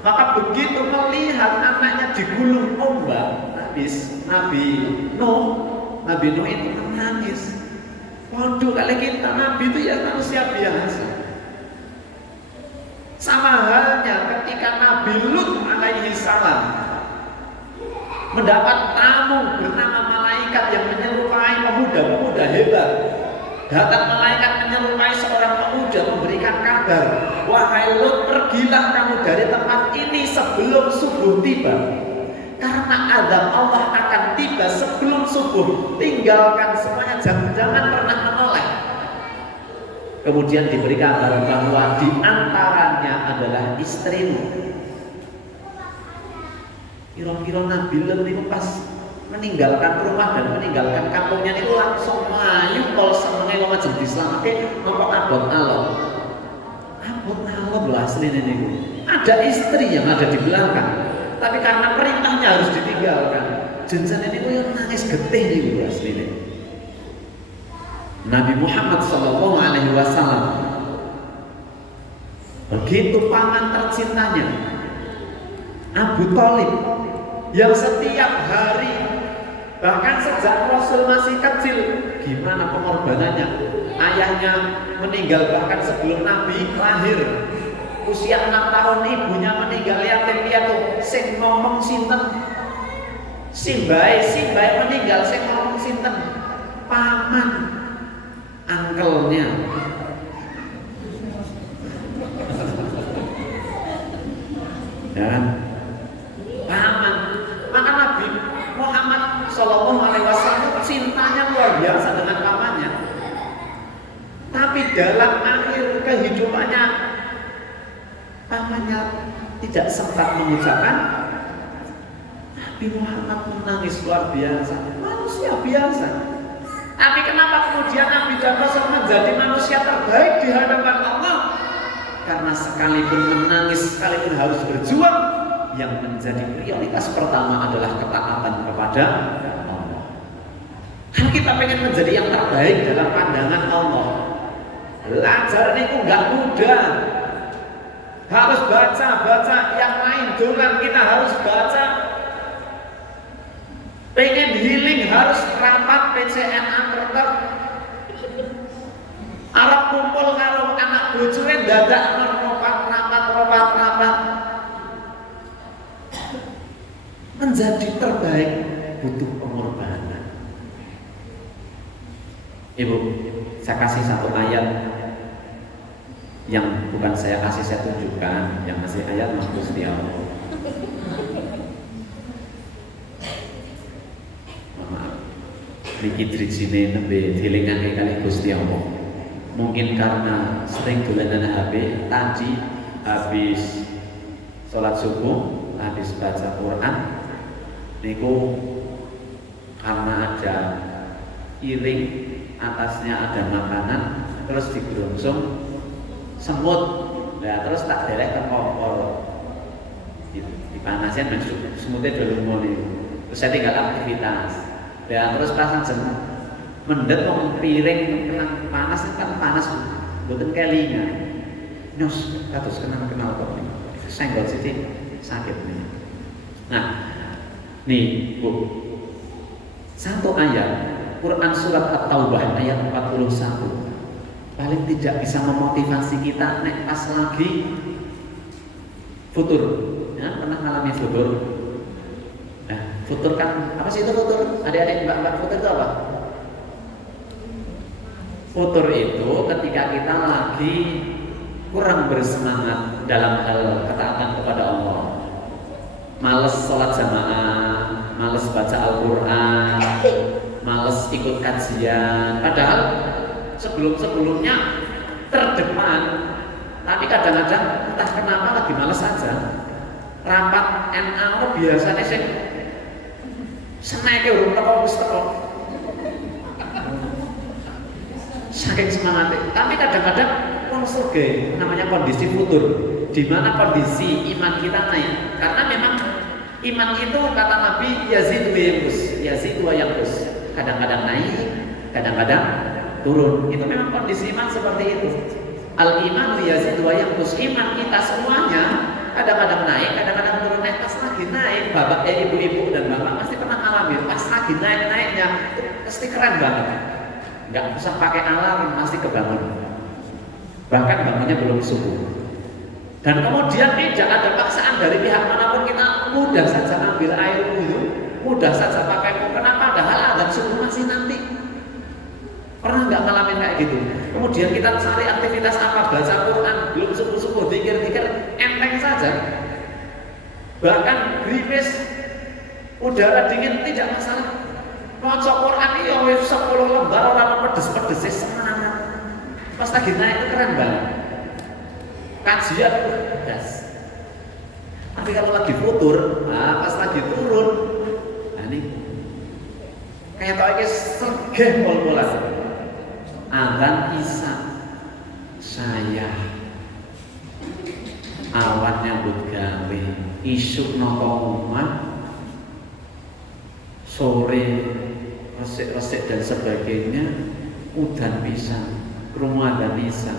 Maka begitu melihat anaknya digulung ombak, Nabi Nuh itu menangis. Waduh, kali kita Nabi itu ya manusia biasa. Sama halnya ketika Nabi Lut alaihi salam mendapat tamu bernama malaikat yang menyerupai pemuda-pemuda hebat. Datang malaikat menyerupai seorang pemuda memberikan kabar, wahai Lut, pergilah kamu dari tempat ini sebelum subuh tiba, karena azab Allah akan tiba sebelum subuh. Tinggalkan semuanya, jangan pernah menoleh. Kemudian diberi kabar bahwa di antaranya adalah istrimu. Kira-kira Nabi Lut itu pas meninggalkan rumah dan meninggalkan kampungnya itu langsung melayu kalau senengnya wong ajeng diselamatke nopo abot alon loh asli ini. Ada istri yang ada di belakang, tapi karena perintahnya harus ditinggalkan. Jenjang ini yang nangis getih nih asli ini. Nabi Muhammad SAW begitu paman tercintanya Abu Thalib yang setiap hari, bahkan sejak Rasul masih kecil, gimana pengorbanannya. Ayahnya meninggal bahkan sebelum Nabi lahir. Usia 6 tahun ibunya meninggal yatim piatu. Sing ngomong sinten? Simbae meninggal, sing ngomong sinten? Paman, angkelnya. Ya, paman. Maka Nabi Muhammad SAW cintanya luar biasa dengan pamannya. Tapi dalam akhir kehidupannya, pamannya tidak sempat mengucapkan. Nabi Muhammad menangis luar biasa, manusia biasa. Tapi kenapa kemudian Nabi Anda merasa menjadi manusia terbaik di hadapan Allah? Karena sekalipun menangis, sekalipun harus berjuang, yang menjadi prioritas pertama adalah ketaatan kepada Allah. Kalau kita pengen menjadi yang terbaik dalam pandangan Allah, belajar itu nggak mudah. Harus baca yang lain dolan, kita harus baca. Pengen healing harus rapat PCNA tetap. Arab kumpul karo anak bojone dadak rapat. Menjadi terbaik butuh pengorbanan. Ibu, saya kasih satu ayat yang bukan saya kasih, saya tunjukkan. Yang kasih ayat Mas Gusti Allah. Maaf, niki drijine nembe dilingake kali Gusti Allah. Mungkin karena sering dolanan HP, tadi habis sholat subuh, habis baca Quran, niku karena ada piring atasnya ada makanan, terus digerongsong semut, nah terus tak derek ke kompor, dipanasin, semutnya dulu mulai, terus saya tinggal aktivitas, ya terus pasang jam mendet mau piring kena panas kan panas, bukan kelingan, nyos, terus kenal kok, senggol sih sakit nih. Nah, nih Bu, satu ayat Quran surat At-Taubah ayat 41 paling tidak bisa memotivasi kita nek pas lagi futur, ya, pernah ngalami futur. Nah, futur kan apa sih itu futur? Adik-adik mbak futur itu apa? Futur itu ketika kita lagi kurang bersemangat dalam hal ketaatan kepada Allah, males sholat jamaah, males baca Al-Quran, males ikut kajian, padahal sebelumnya terdepan, tapi kadang-kadang entah kenapa lagi males saja. Rapat NA biasanya sih senengnya urung teko. Saking semangatnya, tapi kadang-kadang surga namanya kondisi futur, di mana kondisi iman kita naik. Karena memang iman itu kata Nabi yazidu wa yanqus, kadang-kadang naik, kadang-kadang turun. Itu memang kondisi iman seperti itu. Al iman yazidu wa yanqus, iman kita semuanya kadang-kadang naik, kadang-kadang turun. Pas lagi naik, bapak ibu-ibu dan bapak pasti pernah ngalamin. Pas lagi naiknya pasti keren banget. Nggak usah pakai alarm, pasti kebangun. Bahkan bangunnya belum subuh. Dan kemudian tidak ada paksaan dari pihak manapun, kita mudah saja ambil air wudhu, mudah saja pakai mukena, padahal azan subuh masih nanti. Pernah nggak ngalamin kayak gitu? Kemudian kita cari aktivitas apa, baca Quran, belum subuh-subuh, dikir-dikir, enteng saja. Bahkan gerimis, udara dingin tidak masalah. Maca Quran ini ya 10 lembar, orang pedes-pedesnya semangat. Pas lagi naik itu keren banget. Kajian pedas. Tapi kalau lagi futur, nah pas lagi turun, nah ini kayak tau ini segeh pol-polan. Azan Isya, saya awan nyambut gawe, isuk nongko omah, sore resik-resik dan sebagainya, udan pisang, rumah dan Isya,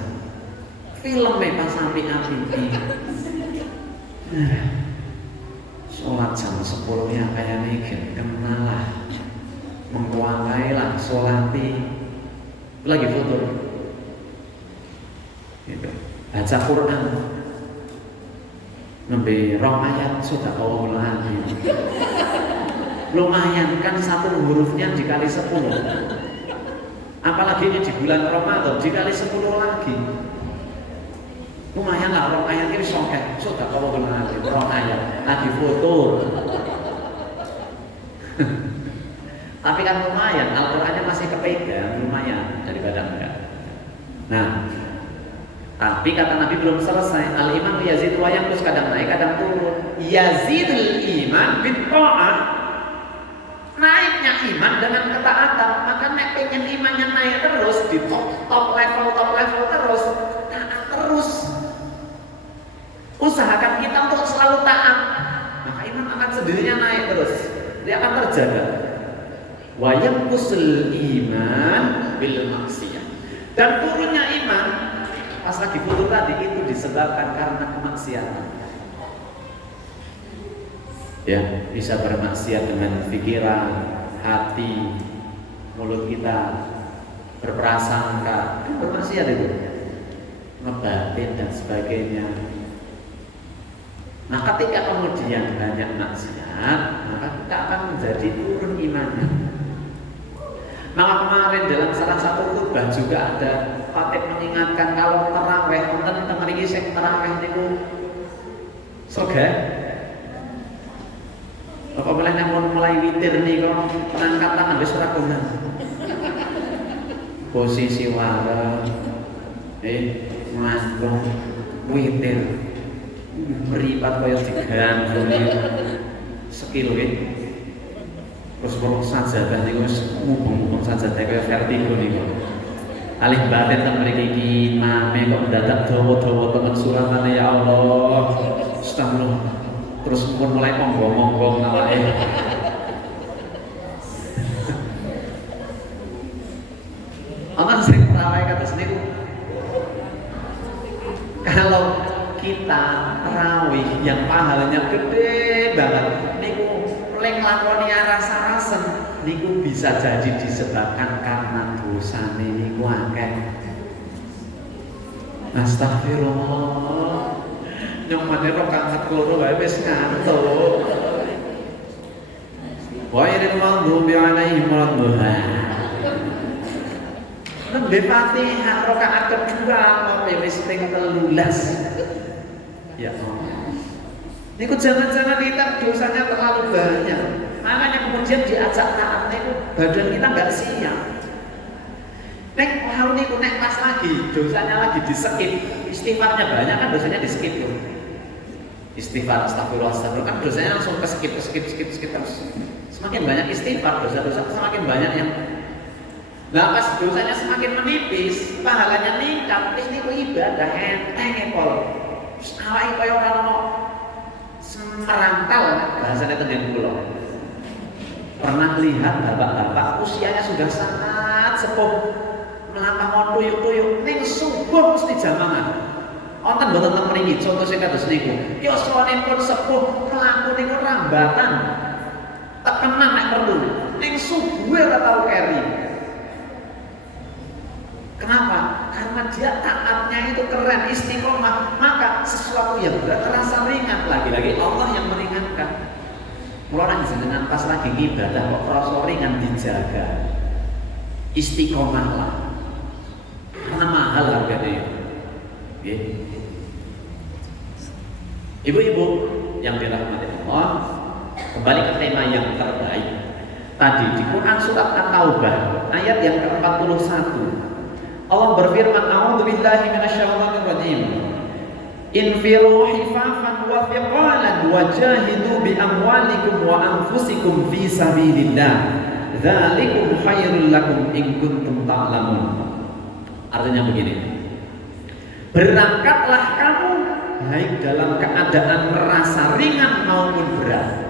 filmnya pas api-api. Sholat jam 10-nya kayak nih, kenal lah, mengkuangai lah, sholati lagi futur gitu. Baca Quran nembe rong ayat sudah kau lagi. Lumayan kan satu hurufnya dikali 10. Apalagi ini di bulan Ramadan dikali 10 lagi. Lumayan lah rong ayat ini songket. Sudah kau lagi rong ayat lagi futur. Tapi kan lumayan, Al-Qur'annya masih kepegang, lumayan daripada enggak. Nah, tapi kata Nabi belum selesai. Al-iman yazid wa yanqus, kadang naik, kadang turun. Yazidul iman bit ta'ah. Naiknya iman dengan ketaatan, maka nek pengen imannya naik terus di top level terus, taat terus. Usahakan kita untuk selalu taat, maka iman akan sendirinya naik terus, dia akan terjaga. Wa yanqusul iman bil maksiyah. Dan turunnya iman pas lagi futur tadi itu disebabkan karena kemaksiatan. Ya, bisa bermaksiat dengan pikiran, hati, mulut kita, berprasangka, bermaksiat itu, ngebatin dan sebagainya. Nah, ketika kemudian banyak maksiat, maka kita akan menjadi turun imannya. Maka kemarin dalam salah satu khutbah juga ada khatib mengingatkan kalau tarawih wonten teng mriki sing tarawih niku surga. Apa boleh namun mulai witir niku angkat tangan wis ora kondang. Posisi wara mantung witir meripat kaya digantung skill terus kok sajadah niku wis mumpung sajadah kaya vertigo niku alih batin ten mriki iki mame kok mendadak dawa-dawa temen suratane ya Allah astagfirullah terus pun mulai monggong-monggong awake ana sing tarawih kados niku kalau kita tarawih yang pahalanya gede banget niku leng lakoni rasa-rasen niku bisa jadi disebabkan karena dosane niku akeh. Astagfirullah. Yang mana rakaat loro wae wis ngantuk. Wa iril maghdubi alaihim waladdallin. Nembe Fatihah rakaat kedua kok wis ping 13. Ya Allah. Niku jangan-jangan kita dosanya terlalu banyak. Makanya kemudian diajak taat niku badan kita enggak siap. Nek mau niku nek pas lagi dosanya lagi di-skip, istighfarnya banyak kan dosanya di-skip tuh. Istighfar astagfirullah kan dosanya langsung ke-skip terus. Semakin banyak istighfar dosa-dosa semakin banyak yang nah pas dosanya semakin menipis, pahalanya meningkat, niku ibadah enteng pol. Awake kaya ora ono semerantau bahasanya tengen kula. Pernah lihat bapak-bapak usianya sudah sangat sepuh melampah tuyuk-tuyuk ning subuh mesti jamangan. Wonten mboten teng mriki contoh sing kados niku. Yuswanipun sepuh mlaku niku rambatan. Tekenan nek perlu. Ning subuh ora tau keri. Kenapa? Karena dia taatnya itu keren, istiqomah. Maka sesuatu yang berat terasa ringan. Lagi-lagi Allah yang meringankan. Mulai jenengan pas lagi ibadah kok terasa ringan dijaga. Istiqomahlah. Karena mahal harganya. Okay. Ibu-ibu yang dirahmati Allah, kembali ke tema yang terbaik. Tadi di Quran surat At-Taubah ayat yang ke-41. Allah berfirman, "A'udzubillahi minasyaitonir rajim. Infiru hifafan wa thiqalan wajahidu bi amwalikum wa anfusikum fi sabilillah. Dzalikum khairul lakum in kuntum ta'lamun." Artinya begini. Berangkatlah kamu baik dalam keadaan merasa ringan maupun berat.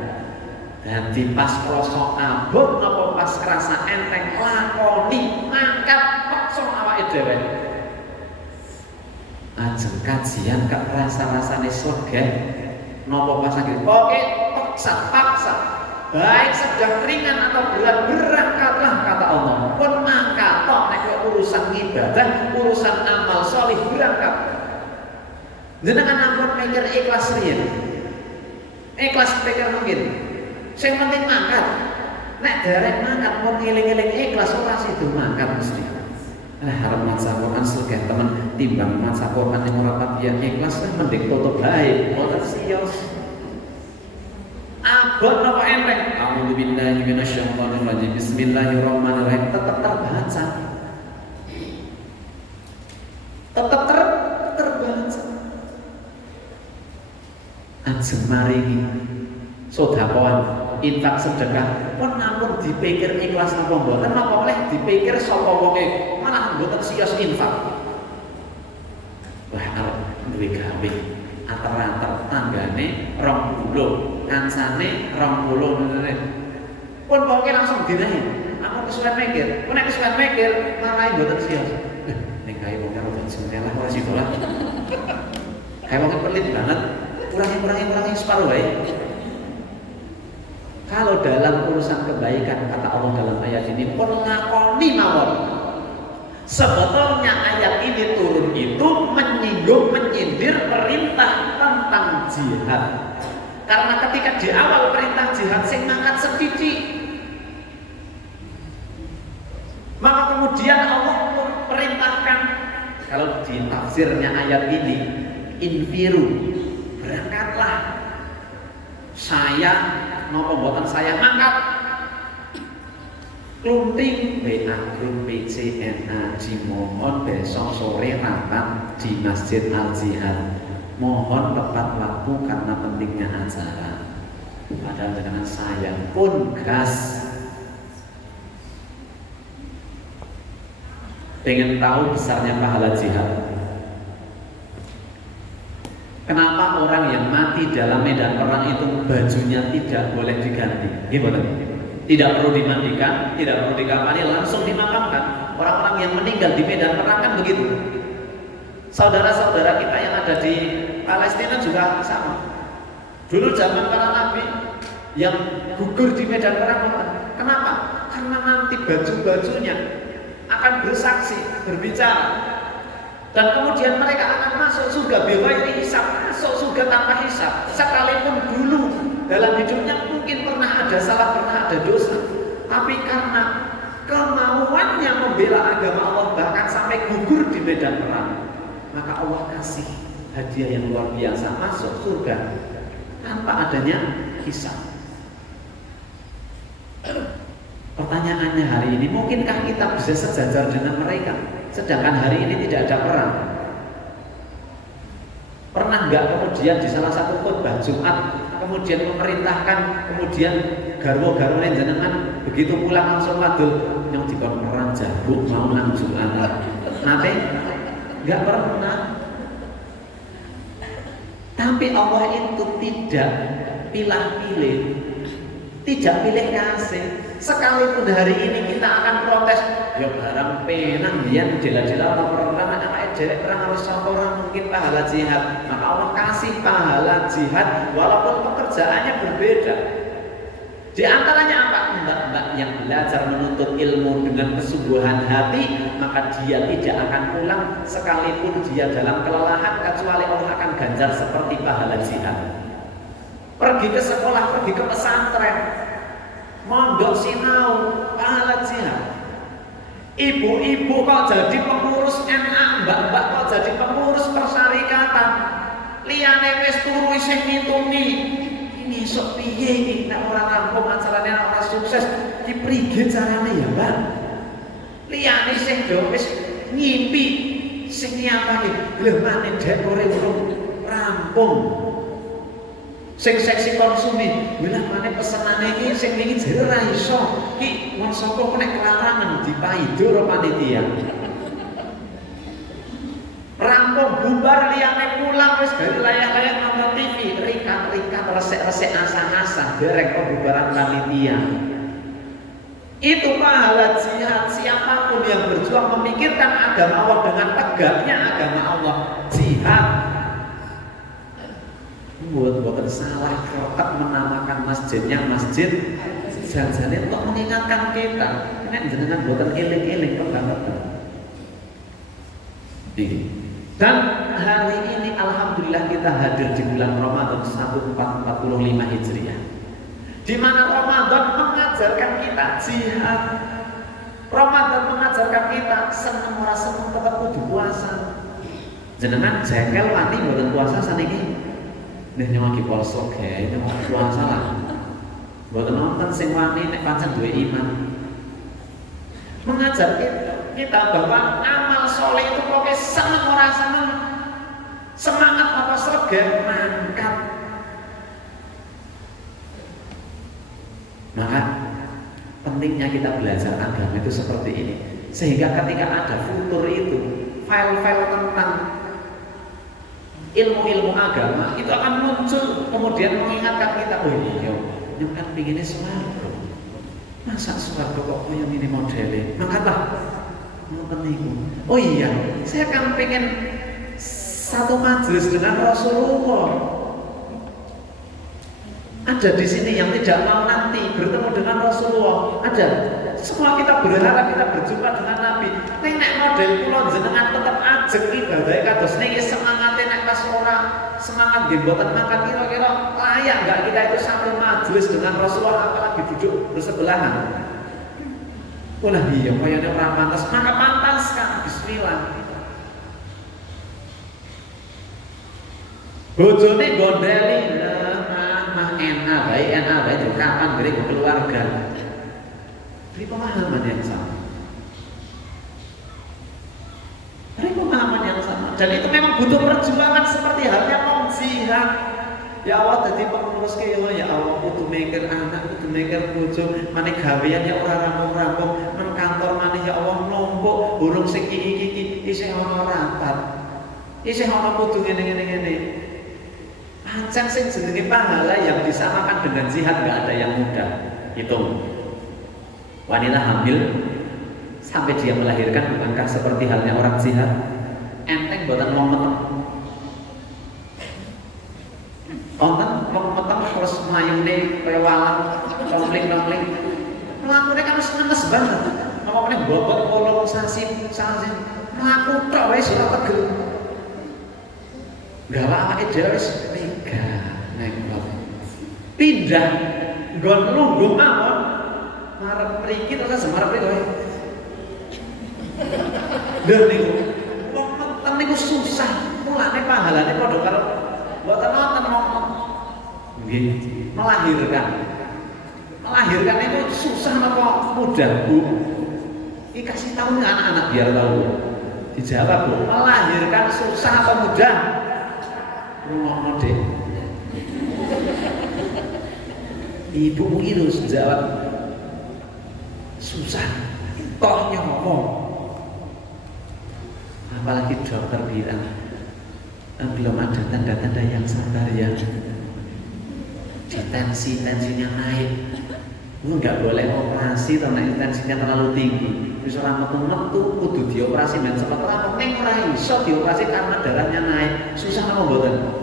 Dadi pas krasa abot napa pas krasa enteng lakoni mangkat paksa awake dhewe. Ajeng kajian gak rasa-rasane slegeh napa pas lagi oke paksa baik sedang ringan atau berat berangkatlah kata Allah. Pun mangkat tok nek urusan ibadah, urusan amal saleh berangkat. Jenengan ampun mikir ikhlas riyen. Ikhlas pikir mungkin. Sing penting mangkat. Nek derek mangkat mun ngeling-eling ikhlas ora sido mangkat mesti. Harap maca Quran slegeh temen timbang maca Quran ning ora patiya ikhlas lah mending tutup bae. Boten siyos. Abot napa enteng? A'udzubillahi minasyaitonir rajim. Bismillahirrahmanirrahim. Tetap terbaca. Tetap terbaca. Ajeng maringi sedekah, infak sedekah pun namun dipikir ikhlas apa mboten napa oleh dipikir sapa wonge malah mboten sios infak. Wah arep duwe gawe ater-ater tanggane 20, kancane 20 ngene. Pun pokoke langsung dinahi. Aku kesuwen mikir, ku nek kesuwen mikir malah mboten sios. Nek gawe wong karo jenela ora sida lah. Kayak wong pelit banget, kurangi separuh wae. Kalau dalam urusan kebaikan kata Allah dalam ayat ini pun ngakoni mawon. Sebetulnya ayat ini turun itu menyinggung menyindir perintah tentang jihad. Karena ketika di awal perintah jihad sing mangkat sedidik, maka kemudian Allah perintahkan kalau di tafsirnya ayat ini infiru, berangkatlah. Saya napa mboten saya mangkat klunting WA grup PCNA dimohon besok sore rapat di Masjid Al Jihad, mohon tepat waktu karena pentingnya acara. Padahal dengan saya pun gas pengen tahu besarnya pahala jihad. Kenapa orang yang mati dalam medan perang itu bajunya tidak boleh diganti? Gimana? Tidak perlu dimandikan, tidak perlu dikafani, langsung dimakamkan. Orang-orang yang meninggal di medan perang kan begitu. Saudara-saudara kita yang ada di Palestina juga sama. Dulu zaman para nabi yang gugur di medan perang, kenapa? Karena nanti baju-bajunya akan bersaksi, berbicara. Dan kemudian mereka akan masuk surga bighairi hisab, masuk surga tanpa hisab. Sekalipun dulu dalam hidupnya mungkin pernah ada salah, pernah ada dosa, tapi karena kemauannya membela agama Allah bahkan sampai gugur di medan perang, maka Allah kasih hadiah yang luar biasa, masuk surga tanpa adanya hisab. Pertanyaannya hari ini, mungkinkah kita bisa sejajar dengan mereka? Sedangkan hari ini tidak ada perang. Pernah nggak kemudian di salah satu khutbah Jumat kemudian memerintahkan, kemudian garwo-garwo jenengan begitu pulang langsung wadul yang dikon perang jabuk mau nang Jumat. Nanti nggak pernah. Tapi Allah itu tidak pilih-pilih, tidak pilih kasih. Sekalipun hari ini kita akan protes, ya barang penang dia jela-jela orang anak ejek perang harus orang mungkin pahala jihad, maka Allah kasih pahala jihad walaupun pekerjaannya berbeda. Di antaranya apa? Mbak-mbak yang belajar menuntut ilmu dengan kesungguhan hati, maka dia tidak akan pulang sekalipun dia dalam kelelahan, kecuali Allah akan ganjar seperti pahala jihad. Pergi ke sekolah, pergi ke pesantren, mondok sinau, pahala jihad. Ibu-ibu kok jadi pengurus NA, mbak-mbak kok jadi pengurus persyarikatan, liyane wis turu isih ngituni ini sok piye iki nek ora rampung acarane ora sukses iki prige carane ya Mbak. Liyane sing do wis ngimpi sing nyiapake lho maneh dek ora urung rampung. Sing seksi konsumi, lha maneh pesenane iki sing wingi jare ora iso. Ki wong sapa nek kelarangan dipaido karo panitia. Rampung bubar liyane pulang wis dari layak-layak nonton TV, rikat-rikat resek-resek asah-asah derek pembubaran panitia. Itu pahala jihad. Siapapun yang berjuang memikirkan agama Allah dengan tegaknya agama Allah, jihad. Buat salah krokat menamakan masjidnya masjid janjane untuk mengingatkan kita nek jenengan boten eling-eling kebangetan. Dan hari ini alhamdulillah kita hadir di bulan Ramadan 1445 Hijriah, di mana Ramadan mengajarkan kita jihad. Ramadan mengajarkan kita seneng ora seneng tetap kudu puasa. Jenengan jengkel wani mboten puasa saniki. Nek nyawaki poso gae nyawaki puasa lah. Mboten nonton sing wani nek pancen duwe iman. Mengajar kita bahwa amal soleh itu pokoknya seneng ora seneng, semangat apa sregen mangkat. Maka penting pentingnya kita belajar agama itu seperti ini. Sehingga ketika ada futur itu, file-file tentang ilmu-ilmu agama itu akan muncul, kemudian mengingatkan kita, oh iya, yang kan pinginnya swarga. Masa swarga kok yang ini modelnya? Mangkatlah, oh iya, saya kan pengen satu majelis dengan Rasulullah. Ada di sini yang tidak mau nanti bertemu dengan Rasulullah. Ada. Semua kita berharap kita berjumpa dengan Nabi. Nek model kula jenengan tetap ajeng ibadah kados niki semangate nek pas ora semangat nggih mboten makan kira-kira layak enggak kita itu satu majelis dengan Rasulullah apalagi duduk bersebelahan. Ulah iya kayane ora pantas, maka pantaskan bismillah. Bojone gondeli enak baik itu kapan beri ke keluarga. Beri pemahaman yang sama. Beri pemahaman yang sama. Dan itu memang butuh perjuangan seperti halnya wong jihad. Ya Allah dadi pengurus ke ya Allah kudu mikir anak, kudu mikir bojo, maneh gawean ya ora rampung-rampung, nang kantor maneh ya Allah numpuk, burung sing iki isih ana rapat. Isih ana kudu ngene. Pancen sing jenenge pahala yang disamakan dengan jihad nggak ada yang mudah. Hitung. Wanita hamil sampai dia melahirkan bukankah seperti halnya orang jihad? Enteng boten wong meteng. Wonten wong meteng terus mlayune kaya walang, nongling. Mlakune kan wis ngenes banget. Apa meneh bobot 8 sasi. Mlaku tok wis ora tegel. Gawa awake dhewe wis nengok pindah nggon lungguh mawon marep mriki terus semarep kowe lha niku wong meten niku susah mulane pahalane padha karo mboten wonten wong nggih melahirkan itu susah napa mudah Bu iki kasih tahu anak-anak biar tahu dijawab Bu melahirkan susah apa mudah ngomong deh. Ibu mungkin harus jawab susah, toh ngomong. Apalagi dokter bilang belum ada tanda-tanda yang sabar ya. Tensinya naik. Lu nggak boleh operasi karena tensinya terlalu tinggi. Wis ora metu-metu kudu dioperasi men cepet rampung ning ora iso dioperasi karena darahnya naik. Susah apa mboten?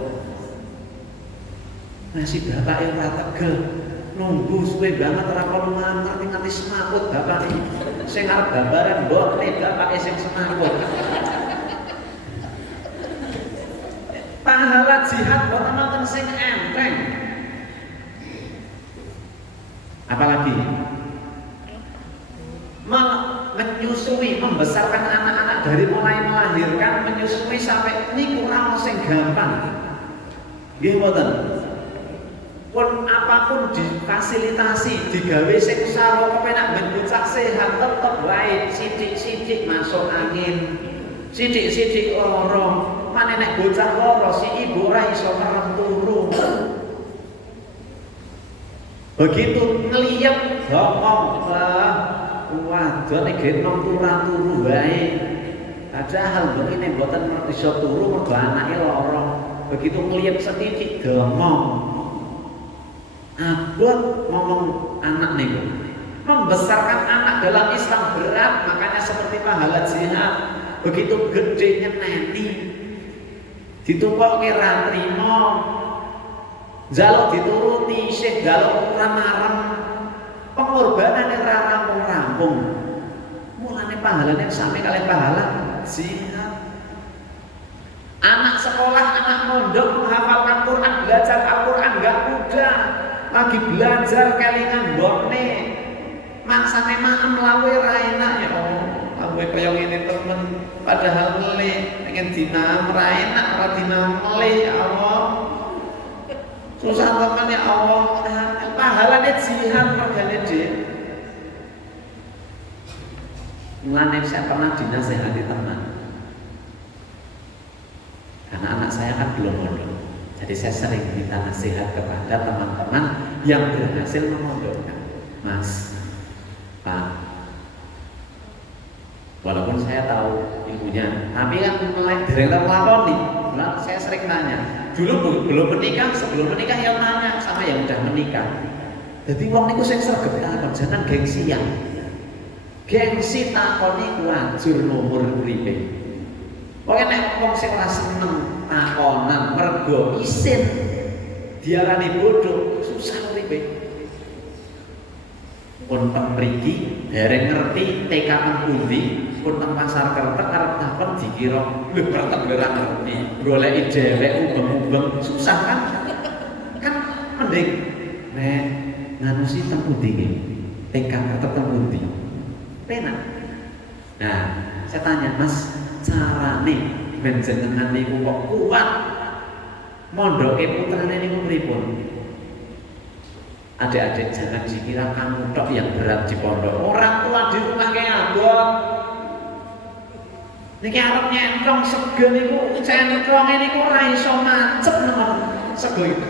Nasi bapak yang ora tegel. Nunggu suwe banget ora kono nganti semakut bapak iki. Sing arep gambaran mbok nek bapak sing semakut. Pahala jihad mboten wonten sing enteng. Apalagi menyusui, membesarkan anak-anak dari mulai melahirkan, menyusui sampai niku ora sing gampang. Nggih mboten. Pun apapun difasilitasi, digawe sing sarwa kepenak ben bocah sehat tetep wae sithik-sithik masuk angin. Sithik-sithik lara. Mane nek bocah lara si ibu ora iso merem turu. Begitu ngeliyep ngomong waduh nek genom turu wae. Padahal begini mboten iso turu mergo anake lara. Begitu ngeliyep setitik ngomong. Abot ngomong anak niku. Membesarkan anak dalam Islam berat, makanya seperti pahala jihad. Begitu gedenya neni. Ditumpokke ra trimo. Jaluk dituruti, sing jaluk ora marem. Pengorbanan ora rampung-rampung. Mulane pahalane sami kalian pahala jihad. Anak sekolah, anak mondok menghafalkan Quran, belajar Al-Quran enggak mudah. Lagi belajar kelingan mbokne. Mangsane maem lawe ra enak ya Allah. Lawe kaya ngene temen padahal melih pengen dinam ra enak, ora dinam melih ya Allah. Susah teman ya Allah. Pahalane jihad regane dhewe. Mulane saya pernah dinasehati teman. Karena anak saya kan belum mondok. Jadi saya sering minta nasihat kepada teman-teman yang berhasil memondokkan. Mas, tahu ilmunya, tapi kan mulai dereng terlakoni. Nah, saya sering nanya. Dulu belum menikah, sebelum menikah yang nanya sama yang udah menikah. Jadi wong niku sing sregep takon jangan gengsian. Gengsi takoni ku anjur nomor uripe. Pokoke nek wong sing ora seneng takonan mergo isin diarani bodoh, susah uripe. Pun teng mriki dereng ngerti TK pundi, pun teng pasar Kertek arep takon dikira lho Kertek ora ngerti. Goleki dhewek ubeng-ubeng susah kan? Kan mending nek nganu si teng pundi nggih. TK Kertek teng pundi? Penak. Nah, saya tanya, Mas, carane ben jenengan niku kok kuat mondoke putrane niku pripun? Adik-adik jangan dikira kamu tok yang berat di pondok. Orang tua di rumah kayak abot. Niki arep nyentong sego niku, centronge niku ora iso macet nang sego iki.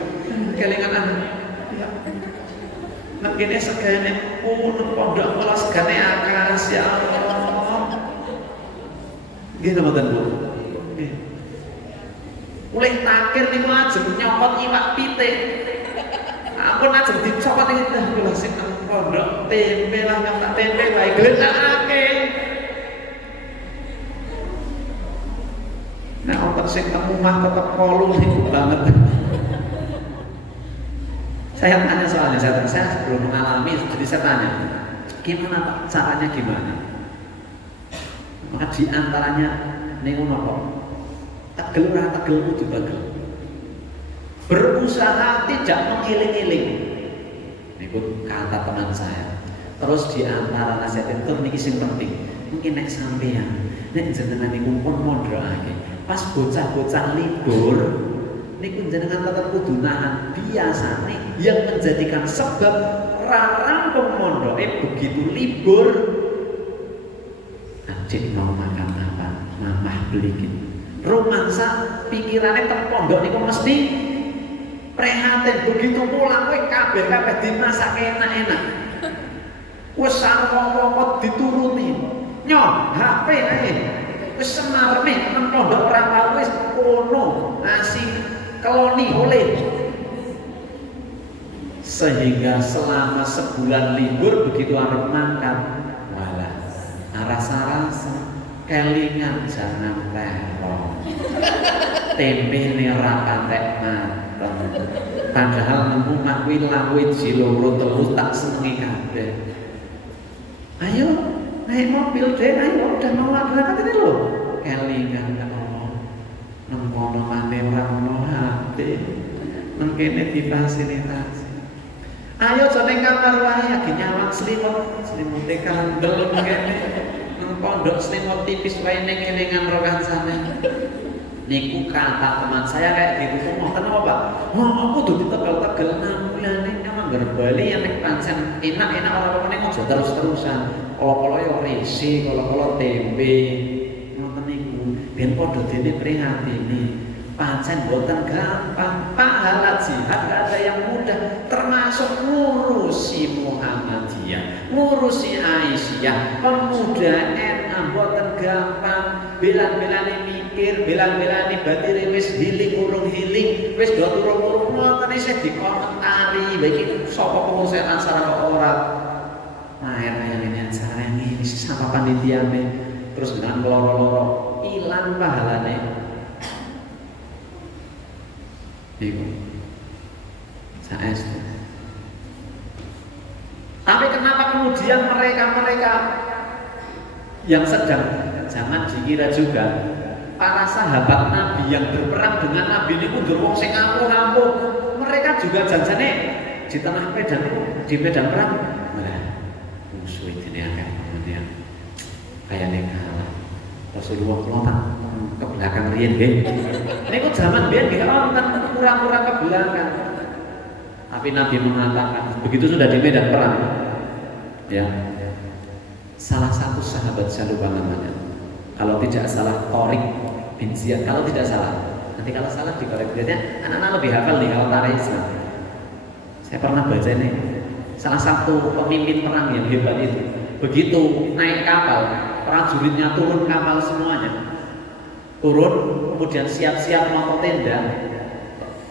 Kelingan anu. Nek kene segane nang pondok kula segane akas ya Allah. Nggih mboten Bu. Nggih. Mulih takir niku ajeng nyokot iwak pitik. Ampun ajeng dicokot iki dah kula sing nang pondok tempe lah nang tak tempe wae glenake. Nah, otak sing temu mah tetep kolu niku banget. Saya tanya soalnya, saya sebelum mengalami, jadi saya tanya, gimana Pak? Caranya gimana? Maka diantaranya niku napa? Tegel ora tegel kudu tegel. Berusaha tidak mengiling-iling. Niku kata teman saya. Terus diantara nasihat itu niki sing penting. Mungkin nek sampeyan, nek jenengan niku pun mondhokake. Pas bocah-bocah libur, niku jenengan tetep kudu nahan biasane yang menjadikan sebab rarang pemondoke begitu libur. Adik mau makan apa? Mamah belikin. Rumangsa pikirannya teng pondok niku mesti prihatin, begitu pulang kowe kabeh dimasak enak-enak. Wis sarwa-sarwa dituruti. Nyoh, HP ae. Wis semarene nang pondok ora tau wis ono ngasih keloni oleh. Sehingga selama sebulan libur begitu arep mangkat, walah rasa-rasa kelingan jangan terong. Tempe ne ora patek mateng. Padahal nemu kuwi lawe jiloro terus tak senengi kabeh. Ayo naik mobil deh, ayo udah mau berangkat ini loh. Kelingan kan nang kono maneh ora ono hati. Nang kene difasilitasi. Ayo jane kamar wae lagi nyawang selimute kandel kene. Nang pondok selimut tipis wae ning kelingan ro kancane. Niku kata teman saya kayak gitu, kenapa Pak? Oh, aku tuh ditegel-tegel 6 bulan ini nganggur Bali yang nek pancen enak-enak orang-orang ini aja terus-terusan. Kalau ya risi, kalau tempe, ngoten niku. Ben padha dene prihatini. Pancen boten gampang. Pahala jihad gak ada yang mudah, termasuk ngurusi Muhammadiyah, ngurusi Aisyah, pemuda NU boten gampang. Belan-belane mikir, belan-belane batire wis hiling urung hiling, wis do turun-turun ngoten isih dikomentari, iki sapa pengurus Ansar kok ora. Nah, yang ini acara ini sama panitiane terus dengan loro-loro ilang pahalane. Iku. Saestu. Tapi kenapa kemudian mereka yang sedang, jangan dikira juga para sahabat Nabi yang berperang dengan Nabi ini mundur wong sing ngampuh-ngampuh, mereka juga janjane di tengah medan itu, di medan perang. Nah, musuh ini akeh kemudian kayane kalah. Rasulullah kelontak ke belakang riyen nggih. Niku zaman biyen nggih wonten kurang-kurang ke belakang. Tapi Nabi mengatakan begitu sudah di medan perang, ya. Salah satu sahabat saya lupa namanya. Kalau tidak salah Torik bin Ziyad, kalau tidak salah. Nanti kalau salah dikoreksinya. Anak-anak lebih hafal nih kalau tarikh Islam. Saya pernah baca ini. Salah satu pemimpin perang yang hebat itu. Begitu naik kapal, prajuritnya turun kapal semuanya. Turun, kemudian siap-siap mau tenda.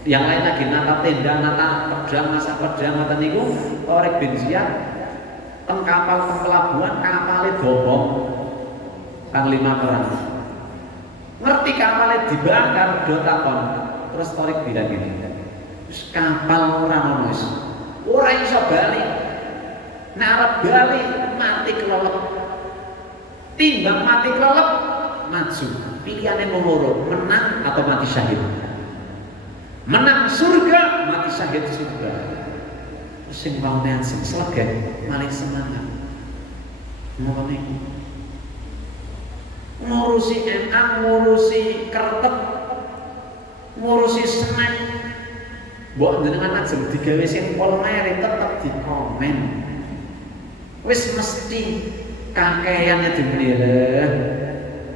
Yang lain lagi nata tenda, nata pedang, masak pedang, nata niku, Torik bin Ziyad, teng kapal teng pelabuhan, kapalnya dobong, panglima perang. Ngerti kapalnya dibakar, do takon. Terus Torik bilang gini, kapal orang nonis, orang iso balik, narap balik mati kelelep, timbang mati kelelep maju. Pilihannya mau loro, menang atau mati syahid. Menang surga, mati syahid surga. Terus sing waune sing slegek, malah semangat. Ngono ngurusi MA, ngurusi kertet, ngurusi snack. Mbok jenengan ajeng digawe sing polner tetep dikomen. Wis mesti kakeane dinilih.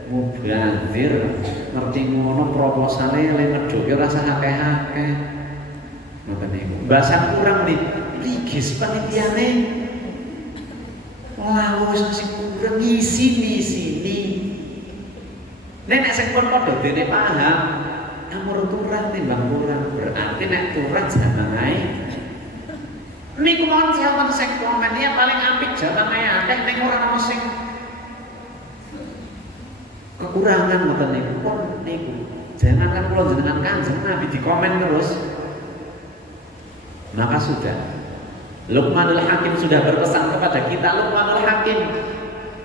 Mubazir ngerti ngono proposale le ngedhoke ora usah akeh-akeh. Ngoten niku. Bahasan kurang nih, rigis panitiane. Lalu wis mesti kurang ngisi-ngisi. Nek sing pun padha dene paham, amur turun timbang kurang. Berarti nek turun jangan ae. Niku mawon siapa sing komen ya paling apik jaman ae akeh ning ora ono sing kekurangan ngoten niku pun niku. Jangan kan kula jenengan Kanjeng Nabi dikomen terus. Maka sudah. Luqmanul Hakim sudah berpesan kepada kita. Luqmanul Hakim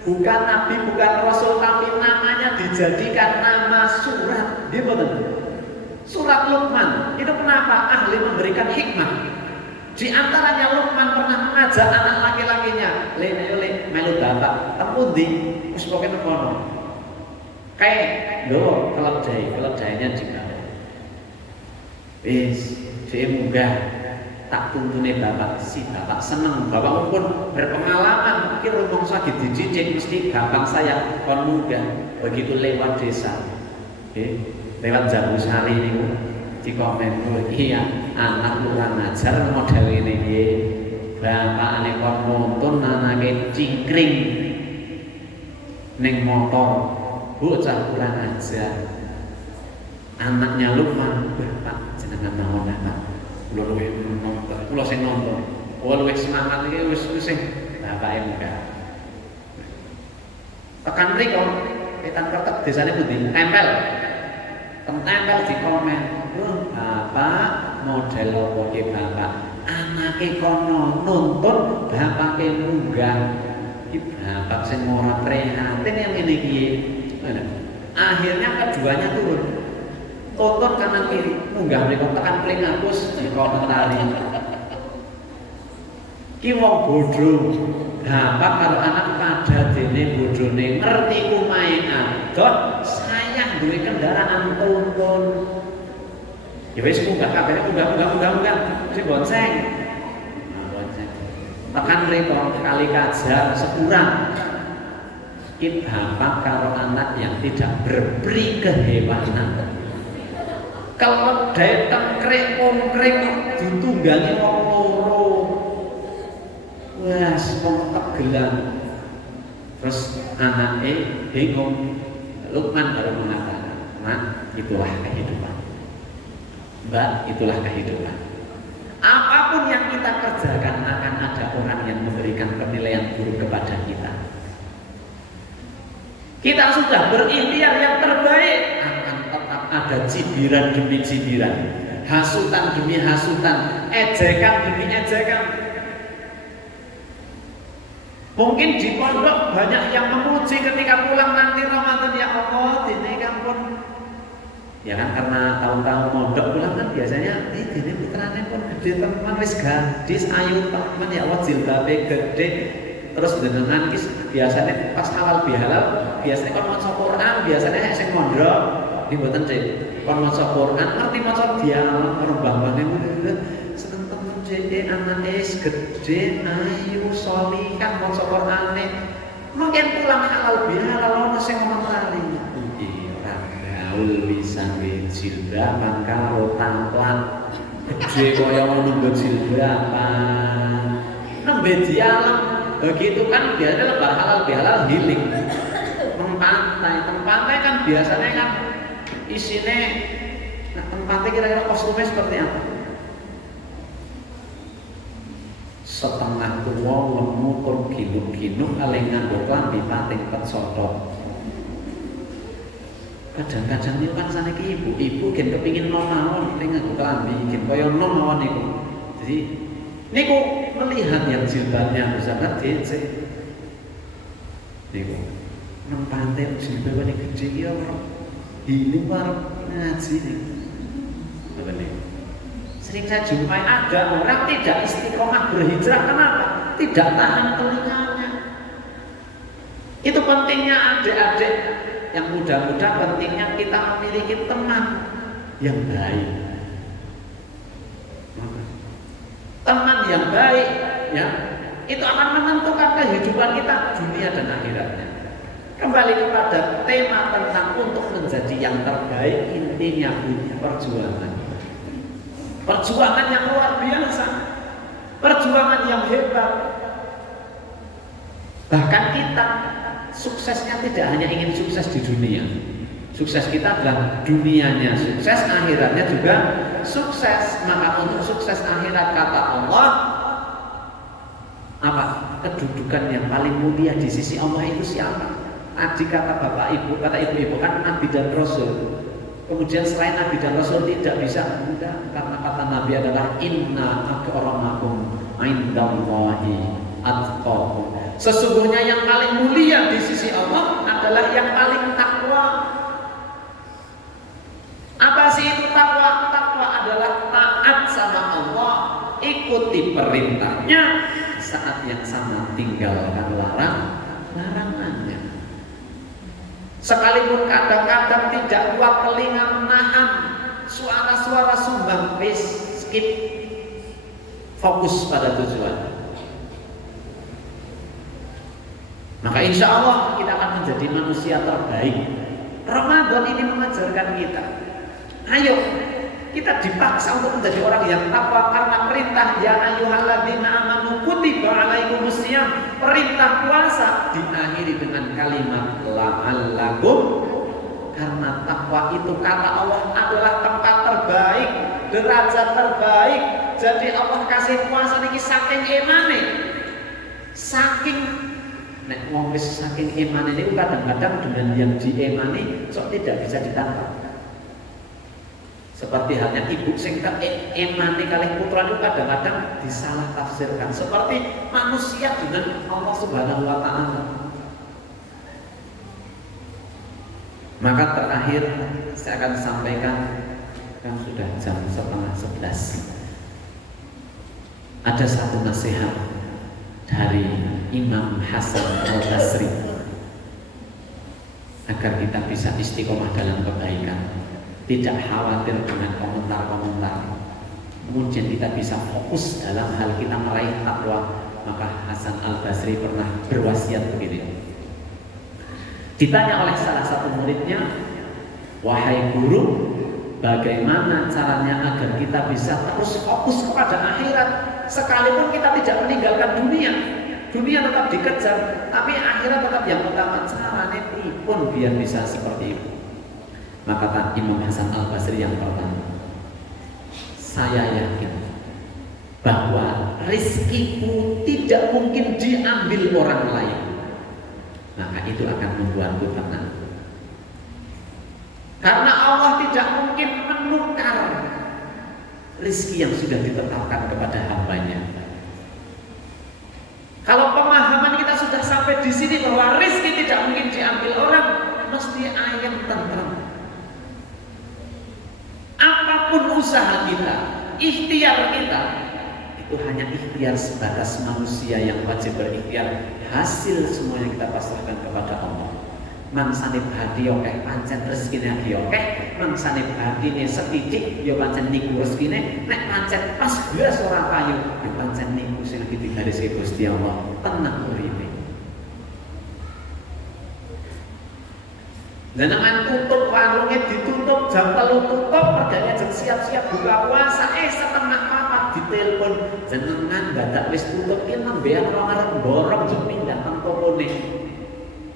bukan nabi, bukan rasul, tapi namanya dijadikan nama surat. Dia betul. Surat Luqman. Itu kenapa? Ahli memberikan hikmah. Di antaranya Luqman pernah mengajak anak laki-lakinya, le melu bapak, temu ndi? Wis pokoke nemono. Kayak do keledainya juga. Wis, dia munggah tak tuntune bapak, si bapak seneng, bapak pun berpengalaman, mungkin rumangsa dijicik mesti gampang saya kon munggah. Begitu lewat desa, lewat Jambusari niku dikomen, iya anak kurang ajar model ini, bapakne kon nuntun anake cingkring ning motor. Bocah kurang ajar. Anaknya Luqman, bapak jenengan mawon Pak. Kula luwih nonton, kula sing nonton. Luwih semangat iki wis sing bapake munggah. Tekan mriko, petan kertek desane pundi? Tempel. Tempel di komen. Bapak model apa ki bapak? Anake kono nuntun bapake munggah. Iki bapak sing ora prihatin yang ngene iki. Akhirnya keduanya turun, tonton kanan kiri, munggah mereka tekan pelingakus di komentari. Ki wong bodho, bapak karo anak pada dene bodhone ngerti kumae adoh, sayang duwe kendaraan tonton. Ya wis munggah kabeh, munggah, sing bonceng. Bonceng. Tekan mereka kali kajar sekurang. Bapak karo anak yang tidak berberi kehewanan. Keledai tengkrik kongkrik ditunggangi wong loro. Wes wong tegelan. Terus anake bingung. Luqman baru mengatakan, "Nak, itulah kehidupan." Mbak, itulah kehidupan. Apapun yang kita kerjakan akan ada orang yang memberikan penilaian buruk kepada kita. Kita sudah berikhtiar yang terbaik, akan tetap ada cibiran demi cibiran, hasutan demi hasutan, ejekan demi ejekan. Mungkin di pondok banyak yang memuji ketika pulang nanti Ramadan, ya Allah, dene kan pun ya kan karena tahun-tahun mondok pulang kan biasanya dene putrane pun gede teman wis gadis ayu teman ya Allah jilbabe gede. Terus dengan biasanya pas halal bihalal biasanya kon maca Quran, biasanya sing mondok iki mboten cek. Kon maca Quran ngerti maca dialog karo mbah-mbahne seneng temen cek anake gede ayu salihah maca Qurane. Mungkin pulang halal bihalal ono sing ngomentari. Iki ora gaul bisa jilbaban karo tamplan gede kaya ngono jilbaban. Nembe dialog begitu kan biasanya lebar halal bihalal healing. pantai kan biasanya kan isinya tempatnya kira-kira kostumnya seperti apa? Setengah tua lemu tur ginuk-ginuk alengan klambi pating petsotok. Kadang-kadang itu kan sana ibu-ibu gen kepingin nom mawon ning nganggo klambi gen kaya nom mawon niku. Jadi niku melihat yang jilbabnya sangat DC. Niku nang pantai jilbabane gede iki ora ini war ngaji niku. Apa niku? Sering saya jumpai ada orang tidak istiqomah berhijrah, kenapa? Tidak tahan telinganya. Itu pentingnya adik-adik yang muda-muda, pentingnya kita memiliki teman yang baik. Teman yang baik, ya, itu akan menentukan kehidupan kita dunia dan akhiratnya. Kembali kepada tema tentang untuk menjadi yang terbaik, intinya punya perjuangan. Perjuangan yang luar biasa, perjuangan yang hebat. Bahkan kita suksesnya tidak hanya ingin sukses di dunia. Sukses kita adalah dunianya sukses, akhiratnya juga sukses. Maka untuk sukses akhirat kata Allah, apa? Kedudukan yang paling mulia di sisi Allah itu siapa? Tadi kata bapak ibu, kata ibu-ibu kan Nabi dan Rasul. Kemudian selain Nabi dan Rasul tidak bisa, enggak, karena kata Nabi adalah inna akramakum indallahi atqakum. Sesungguhnya yang paling mulia di sisi Allah adalah yang paling takwa. Apa sih itu takwa? Takwa adalah taat sama Allah, ikuti perintahnya, saat yang sama tinggalkan larangannya. Sekalipun kadang-kadang tidak kuat telinga menahan suara-suara sumbang, skip, fokus pada tujuan. Maka insya Allah kita akan menjadi manusia terbaik. Ramadan ini mengajarkan kita, ayo kita dipaksa untuk menjadi orang yang takwa karena perintah ya ayyuhalladzina amanu kutiba alaikumusiyam. Perintah puasa diakhiri dengan kalimat la'allakum, karena takwa itu kata Allah adalah tempat terbaik, derajat terbaik. Jadi Allah kasih puasa niki saking emane, saking nek wong wis saking emane niku kadang-kadang dengan yang diemani sok tidak bisa ditangkap. Seperti halnya ibu sing emane kalih putra itu kadang-kadang disalah tafsirkan seperti manusia dengan Allah Subhanahu wa taala. Maka terakhir saya akan sampaikan, kan sudah jam 10:30. Ada satu nasihat dari Imam Hasan Al-Basri agar kita bisa istiqomah dalam kebaikan. Tidak khawatir dengan komentar-komentar, kemudian kita bisa fokus dalam hal kita meraih takwa. Maka Hasan Al-Basri pernah berwasiat begini. Ditanya oleh salah satu muridnya, wahai guru, bagaimana caranya agar kita bisa terus fokus kepada akhirat sekalipun kita tidak meninggalkan dunia? Dunia tetap dikejar, tapi akhirat tetap yang utama. Caranya pun biar bisa seperti itu. Maka kata Imam Hasan Al-Basri yang pertama, saya yakin bahwa rizkiku tidak mungkin diambil orang lain, maka itu akan membuatku tenang. Karena Allah tidak mungkin menukar rizki yang sudah ditetapkan kepada hambanya. Kalau pemahaman kita sudah sampai di sini bahwa rizki tidak mungkin diambil orang, mesti ayam tenteram. Apapun usaha kita, ikhtiar kita, itu hanya ikhtiar sebatas manusia yang wajib berikhtiar. Hasil semuanya kita pasrahkan kepada Allah. Mangsane hati okeh, pancen rezekine iki okeh, mangsane batine setitik ya pancen niku rezekine, nek pancen pas blas ora payu, ya pancen niku sing digariske Gusti Allah. Tenang uripe. Jenengan tutup warungnya, ditutup jam 3 tutup, regane jeng siap-siap buka puasa, setengah 4 ditelepon jenengan dadak wis tutup ki nembean ora arep borong jeng pindah nang tokone.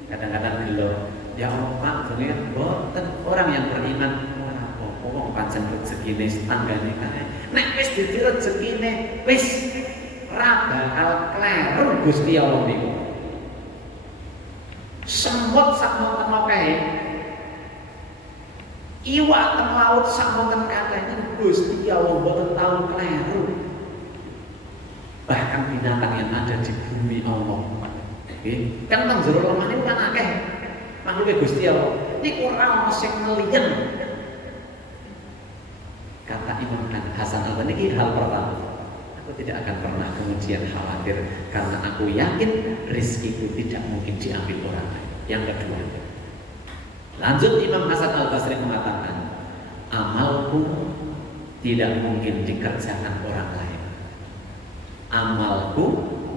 Kadang-kadang gelo Ya Allah Pak, dengan boten orang yang beriman wong pancen rezekine tanggane kae. Nek wis dadi rezekine, wis ora bakal kleru Gusti Allah niku. Semut sak monten kae. Iwak teng laut sak monten kae Gusti Allah boten tau kleru. Bahkan binatang yang ada di bumi Allah. Nggih, kan teng jero lemah niku kan akeh. Makhluk Gusti Allah. Niku ora ono sing ngeliyen. Kata Imam Hasan Al-Banna, hal pertama, aku tidak akan pernah kemudian khawatir karena aku yakin rizkiku tidak mungkin diambil orang lain. Yang kedua, lanjut Imam Hasan Al-Basri mengatakan, amalku tidak mungkin dikerjakan orang lain. Amalku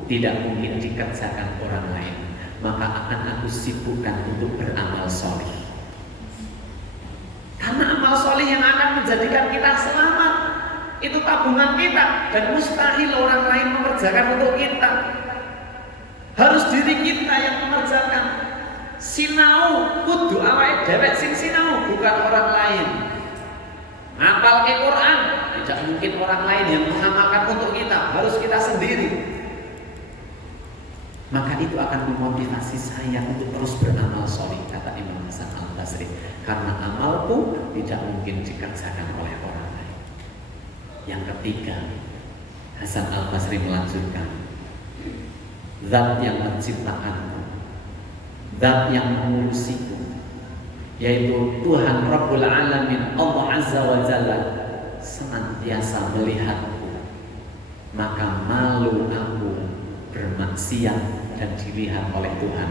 tidak mungkin dikerjakan orang lain, maka akan aku sibukkan untuk beramal soleh. Karena amal soleh yang akan menjadikan kita selamat, itu tabungan kita, dan mustahil orang lain mengerjakan untuk kita. Harus diri kita yang mengerjakan. Sinau kudu awake dewek sing sinau, bukan orang lain. Ngapal ke Quran tidak mungkin orang lain yang mengamalkan untuk kita, harus kita sendiri. Maka itu akan memotivasi saya untuk terus beramal soleh, kata Imam Hasan Al-Basri. Karena amalku tidak mungkin dikerjakan oleh orang lain. Yang ketiga, Hasan Al-Basri melanjutkan, zat yang menciptakanku, zat yang mengurusiku, yaitu Tuhan Rabbul Alamin, Allah Azza wa Jalla, senantiasa melihatku. Maka malu aku bermaksiat dan dilihat oleh Tuhan.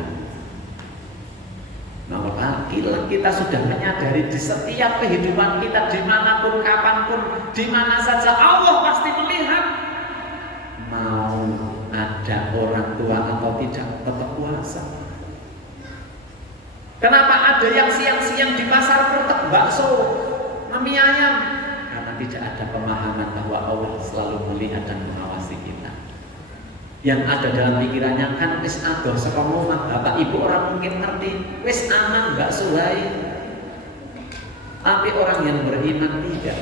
Maka kita sudah menyadari di setiap kehidupan kita, dimanapun, kapanpun, dimana saja Allah pasti melihat. Mau ada orang tua atau tidak, tetap puasa. Kenapa ada yang siang-siang di pasar petek bakso, mie ayam? Karena tidak ada pemahaman bahwa Allah selalu melihat dan mengawasi kita. Yang ada dalam pikirannya kan wis adoh saka omah, bapak ibu orang mungkin ngerti, wis aman mbak Suhai. Tapi orang yang beriman tidak.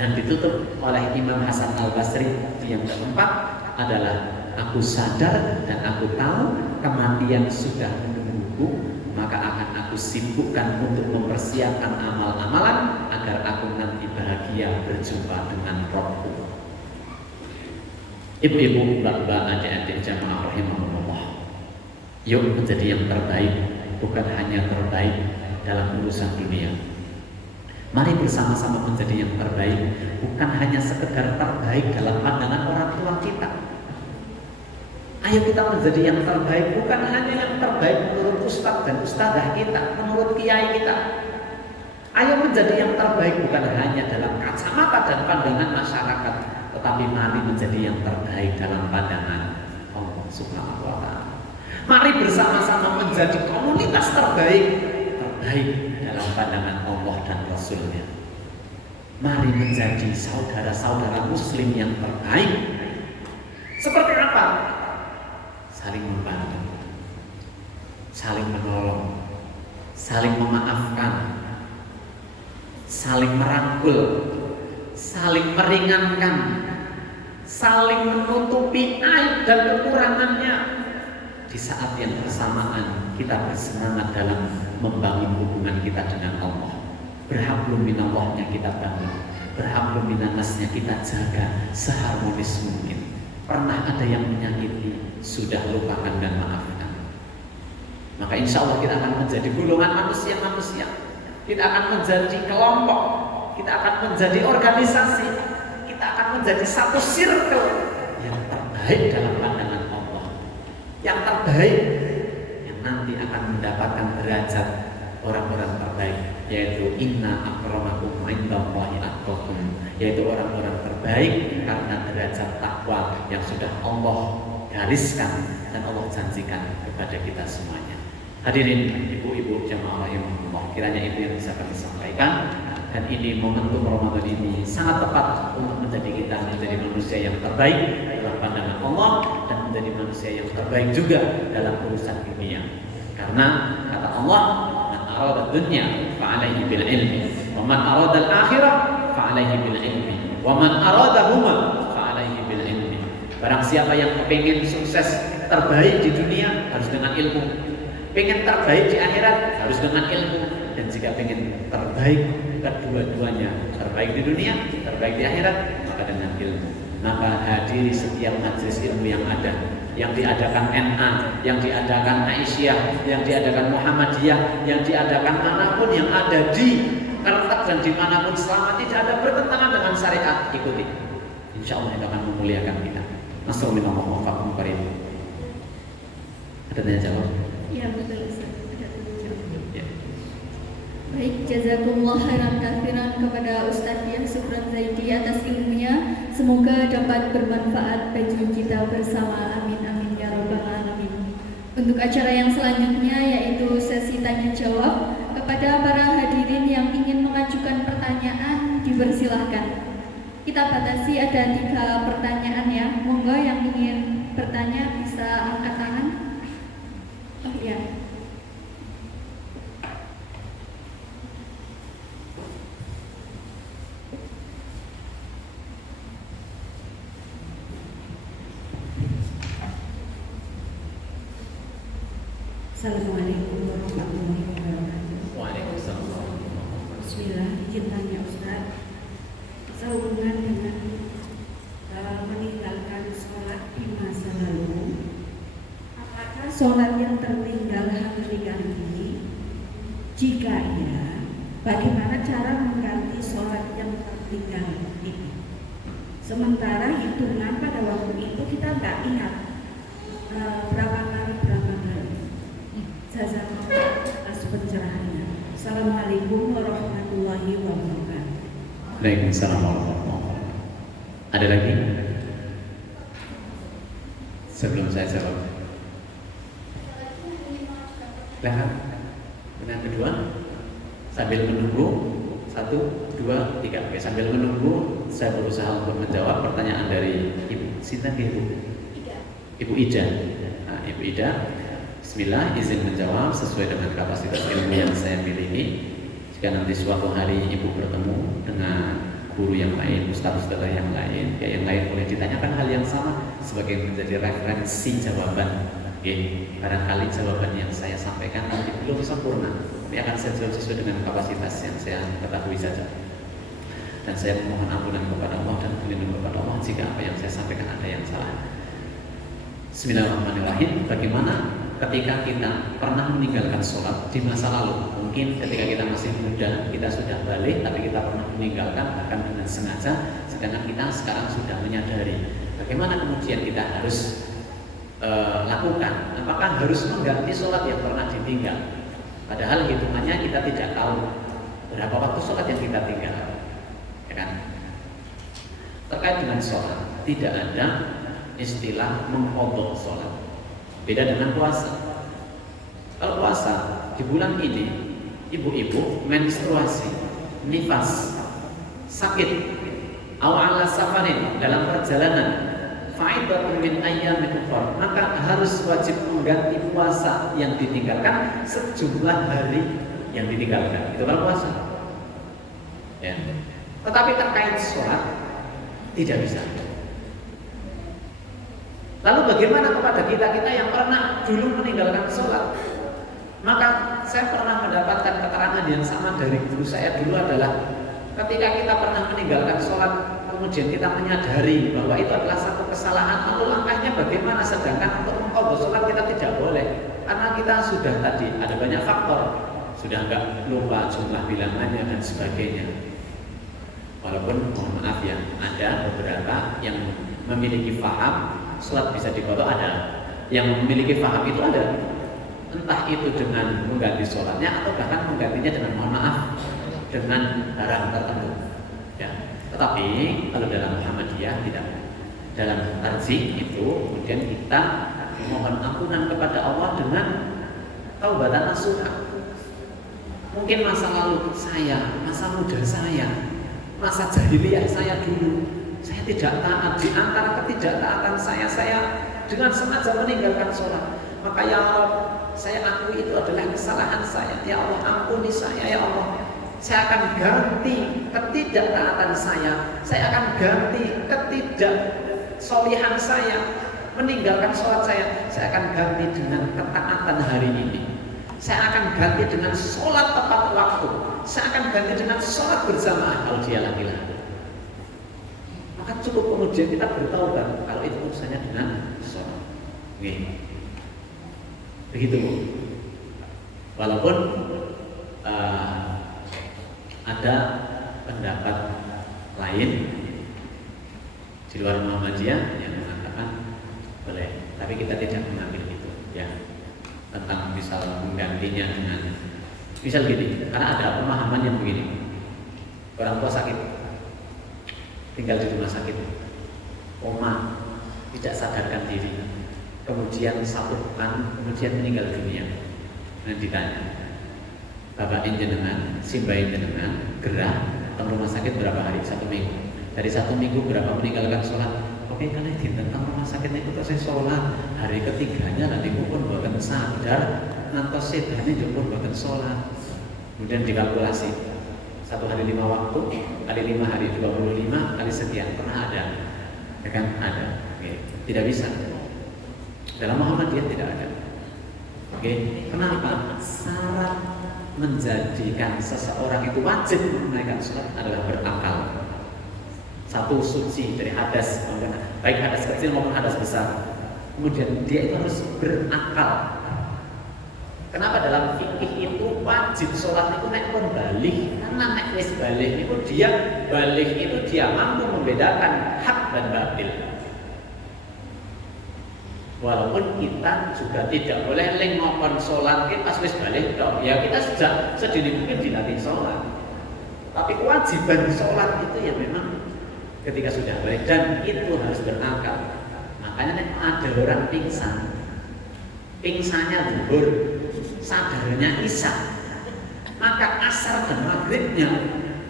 Dan ditutup oleh Imam Hasan Al-Basri yang keempat adalah, aku sadar dan aku tahu kematian sudah menungguku, maka akan aku sibukkan untuk mempersiapkan amal-amalan agar aku nanti bahagia berjumpa dengan Rabbku. Ibu-ibu, bapak, adik-adik jamaah rahimahumullah, yuk menjadi yang terbaik, bukan hanya terbaik dalam urusan dunia. Mari bersama-sama menjadi yang terbaik, bukan hanya sekedar terbaik dalam pandangan orang tua kita. Ayo kita menjadi yang terbaik, bukan hanya yang terbaik menurut ustadz dan ustadzah kita, menurut kiai kita. Ayo menjadi yang terbaik bukan hanya dalam kacamata dan pandangan masyarakat, tetapi mari menjadi yang terbaik dalam pandangan Allah Subhanahu wa Ta'ala. Mari bersama-sama menjadi komunitas terbaik dalam pandangan Allah dan Rasul-Nya. Mari menjadi saudara-saudara Muslim yang terbaik. Seperti apa? Saling membantu, saling menolong, saling memaafkan, saling merangkul, saling meringankan, saling menutupi aib dan kekurangannya. Di saat yang bersamaan kita bersemangat dalam membangun hubungan kita dengan Allah. Berhablum minallahnya kita bangun, berhablum minannasnya kita jaga seharmonis mungkin. Pernah ada yang menyakiti, sudah lupakan dan maafkan. Maka insya Allah kita akan menjadi golongan manusia-manusia. Kita akan menjadi kelompok, kita akan menjadi organisasi, kita akan menjadi satu circle yang terbaik dalam pandangan Allah, yang terbaik, yang nanti akan mendapatkan derajat orang-orang terbaik, yaitu inna akramakum indallahi atqakum, yaitu orang-orang terbaik karena derajat takwa yang sudah Allah gariskan dan Allah janjikan kepada kita semuanya. Hadirin ibu-ibu jamaah rahimahumullah, kiranya itu yang bisa kami sampaikan. Dan ini momentum Ramadan ini sangat tepat untuk menjadi kita menjadi manusia yang terbaik dalam pandangan Allah dan menjadi manusia yang terbaik juga dalam urusan dunia. Karena kata Allah, man arada dunya fa'alaihi bil ilmi, wa man arada al-akhirah fa'alaihi bil ilmi, wa man aradahuma fa'alaihi bil ilmi. Barang siapa yang pengen sukses terbaik di dunia harus dengan ilmu, pengen terbaik di akhirat harus dengan ilmu, dan jika pengen terbaik kedua-duanya, terbaik di dunia, terbaik di akhirat, maka dengan ilmu. Maka hadiri setiap majelis ilmu yang ada, yang diadakan NA, yang diadakan Aisyah, yang diadakan Muhammadiyah, yang diadakan manapun yang ada di Kertek dan dimanapun, selama tidak ada bertentangan dengan syariat, ikuti. Insya Allah itu akan memuliakan kita. Nasallallahu alaihi wasallam. Ada tanya jawab? Ya betul Ustaz. Ada tanya jawab. Ya. Baik, jazakumullah khairan katsiran kepada Ustaz yang Subran Zaidi atas ilmunya. Semoga dapat bermanfaat bagi kita bersama. Amin amin ya rabbal alamin. Untuk acara yang selanjutnya yaitu sesi tanya jawab. Kepada para hadirin yang ingin mengajukan pertanyaan dipersilahkan. Kita batasi ada 3 pertanyaan ya. Monggo yang ingin bertanya bisa angkat tangan. Oh ya. Assalamualaikum warahmatullahi wabarakatuh. Waalaikumsalam. Bismillah, izin tanya Ustaz, sehubungan dengan meninggalkan sholat di masa lalu, apakah sholat yang tertinggal hingga ini? Jika iya, bagaimana cara mengganti sholat yang tertinggal ini? Sementara hitungan pada waktu itu kita nggak ingat berapa kali. Jazakallah atas pencerahannya. Assalamualaikum warahmatullahi wabarakatuh. Waalaikumsalam warahmatullahi wabarakatuh. Ada lagi? Sebelum saya jawab. Silahkan. Yang kedua, sambil menunggu 1, 2, 3. Oke, sambil menunggu saya berusaha untuk menjawab pertanyaan dari Ibu. Sinta Ibu. Ibu Ida. Nah, Ibu Ida. Bismillah, izin menjawab sesuai dengan kapasitas ilmu yang saya miliki. Jika nanti suatu hari ibu bertemu dengan guru yang lain, ustaz-ustaz yang lain, ya yang lain boleh ditanyakan hal yang sama sebagai menjadi referensi jawaban. Oke, barangkali jawaban yang saya sampaikan nanti belum sempurna, tapi akan saya jawab sesuai dengan kapasitas yang saya ketahui saja. Dan saya memohon ampunan kepada Allah dan berlindung kepada Allah jika apa yang saya sampaikan ada yang salah. Bismillahirrahmanirrahim. Bagaimana ketika kita pernah meninggalkan sholat di masa lalu? Mungkin ketika kita masih muda, kita sudah balik, tapi kita pernah meninggalkan bahkan dengan sengaja, sedangkan kita sekarang sudah menyadari. Bagaimana kemudian kita harus lakukan? Apakah harus mengganti sholat yang pernah ditinggal? Padahal hitungannya kita tidak tahu berapa waktu sholat yang kita tinggal, ya kan? Terkait dengan sholat, tidak ada istilah mengqadha sholat. Beda dengan puasa. Kalau puasa di bulan ini, ibu-ibu menstruasi, nifas, sakit, ala safarin, dalam perjalanan, fa'idatun min ayyamin ukhra, maka harus wajib mengganti puasa yang ditinggalkan sejumlah hari yang ditinggalkan. Itu kalau puasa. Ya. Tetapi terkait sholat tidak bisa. Lalu bagaimana kepada kita yang pernah dulu meninggalkan sholat? Maka saya pernah mendapatkan keterangan yang sama dari guru saya dulu adalah ketika kita pernah meninggalkan sholat, kemudian kita menyadari bahwa itu adalah satu kesalahan, lalu langkahnya bagaimana? Sedangkan untuk mengqadha sholat kita tidak boleh, karena kita sudah tadi ada banyak faktor, sudah nggak lupa jumlah bilangannya dan sebagainya. Walaupun mohon maaf ya, ada beberapa yang memiliki paham sholat bisa diqadha, ada yang memiliki paham itu ada, entah itu dengan mengganti sholatnya atau bahkan menggantinya dengan mohon maaf dengan barang tertentu ya. Tetapi kalau dalam Muhammadiyah tidak, dalam tarjih itu kemudian kita mohon ampunan kepada Allah dengan taubatan nasuha. Mungkin masa lalu saya, masa muda saya, masa jahiliyah saya dulu, saya tidak taat, di antara ketidaktaatan saya dengan sengaja meninggalkan sholat. Maka ya Allah, saya akui itu adalah kesalahan saya. Ya Allah, ampuni saya ya Allah. Saya akan ganti ketidaktaatan saya akan ganti ketidaksolihan saya, meninggalkan sholat saya akan ganti dengan ketaatan hari ini. Saya akan ganti dengan sholat tepat waktu. Saya akan ganti dengan sholat berjamaah kalau dia laki-laki. Maka cukup kemudian kita bertaubat kalau itu urusannya dengan sholat. Oke. Begitu Bu. Walaupun ada pendapat lain di luar Muhammadiyah yang mengatakan boleh, tapi kita tidak mengambil itu ya, tentang misal menggantinya dengan misal gini, karena ada pemahaman yang begini, orang tua sakit tinggal di rumah sakit, koma, tidak sadarkan diri, kemudian satu pekan kemudian meninggal dunia. Nah ditanya, Bapak jenengan, Simba jenengan gerah ke rumah sakit berapa hari? 1 minggu. Dari 1 minggu berapa meninggalkan sholat? Oke, karena tentang rumah sakit itu saya sholat. Hari ketiganya nanti pun bahkan sadar, ngantos sedane pun bahkan sholat. Kemudian dikalkulasi 1 hari 5 waktu, kali 5 hari 25, kali sekian pernah ada, ya kan? Ada. Oke. Tidak bisa. Dalam Muhammadiyah tidak ada. Oke, kenapa? Syarat menjadikan seseorang itu wajib menunaikan sholat adalah berakal. Satu, suci dari hadas, baik hadas kecil maupun hadas besar. Kemudian dia itu harus berakal. Kenapa dalam fikih itu wajib sholat itu nek pun balik? Karena nek wis balik itu dia mampu membedakan hak dan batil. Walaupun kita juga tidak boleh ngokon sholat kita pas wis balik dong. Ya kita sejak sedini mungkin dilatih sholat. Tapi kewajiban sholat itu ya memang ketika sudah balik dan itu harus berakal. Makanya ada orang pingsannya zuhur, sadarnya isya, maka asar dan maghribnya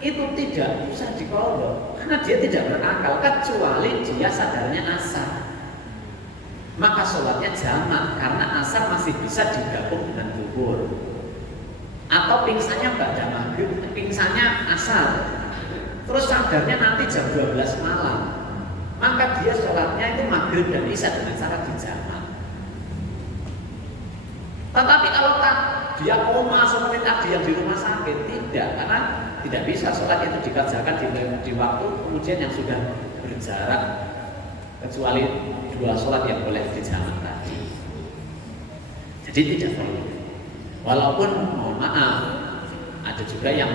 itu tidak usah dikodok karena dia tidak berakal kecuali dia sadarnya asar. Maka sholatnya jamak karena asar masih bisa digabung dengan zuhur. Atau pingsannya pada maghrib, pingsannya asar, terus sadarnya nanti jam 12 malam, maka dia sholatnya itu maghrib dan isya dengan cara dijamak. Tetapi kalau dia koma seperti tadi yang di rumah sakit, tidak, karena tidak bisa sholat itu dikerjakan di waktu kemudian yang sudah berjarak, kecuali 2 sholat yang boleh dijamak tadi. Jadi tidak perlu. Walaupun mohon maaf, ada juga yang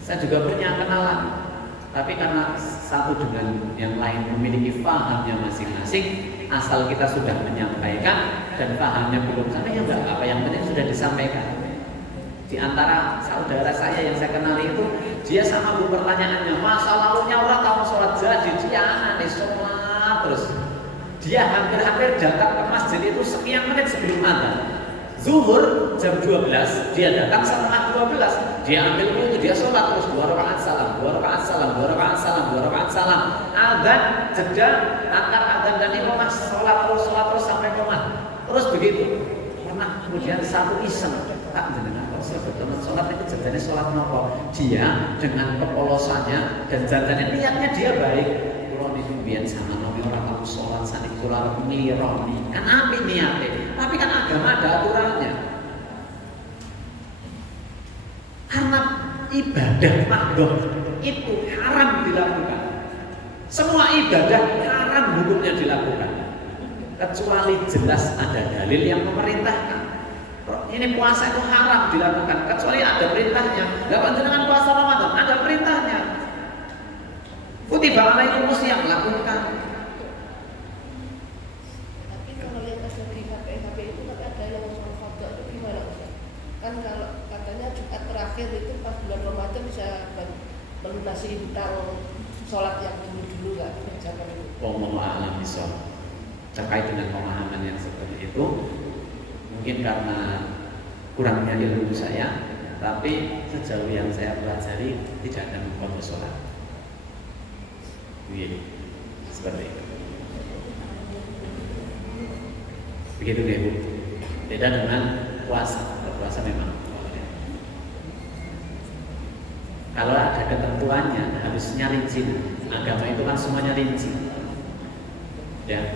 saya juga punya kenalan, tapi karena satu dengan yang lain memiliki pahamnya masing-masing, asal kita sudah menyampaikan dan pahamnya belum sampai, ya enggak apa, yang penting sudah disampaikan. Di antara saudara saya yang saya kenali itu, dia sama bu pertanyaannya, masa lalunya orang tahu sholat jadi, dia aneh sholat terus. Dia hampir-hampir datang ke masjid itu sekian menit sebelum adzan. Zuhur jam 12, dia datang setengah 12, dia ambil wudhu, dia sholat terus 2 rakaat salam, 2 rakaat salam, 2 rakaat salam, 2 rakaat salam. Adzan jeda antara adzan dan iqamah, sholat terus sampai qomat. Terus begitu. Pernah kemudian satu iseng, tak jenengan kok sebetulnya sholat itu jadinya sholat nopo. Dia dengan kepolosannya dan jalannya niatnya dia baik. Kalau niku sama nomi orang kamu sholat saat itu lalu ngelironi, kan api niatnya. Tapi kan agama ada aturannya. Karena ibadah makdoh itu haram dilakukan. Semua ibadah haram hukumnya dilakukan, kecuali jelas ada dalil yang memerintahkan. Ini puasa itu haram dilakukan, kecuali ada perintahnya. Dapat dengan puasa Ramadan ada perintahnya. Kutiba alaikumus yang lakukan. Kan kalau katanya Jumat terakhir itu pas bulan Ramadan bisa melunasi hutang sholat yang dulu kan, jangan itu. Wallahu a'lam bishawab. Terkait dengan pemahaman yang seperti itu, mungkin karena kurangnya ilmu saya, tapi sejauh yang saya pelajari tidak ada mengkodok sholat. Iya, seperti itu. Begitu deh Bu. Beda dengan puasa. Kalau puasa memang kalau ada ketentuannya harusnya rinci. Agama itu kan semuanya rinci. Ya.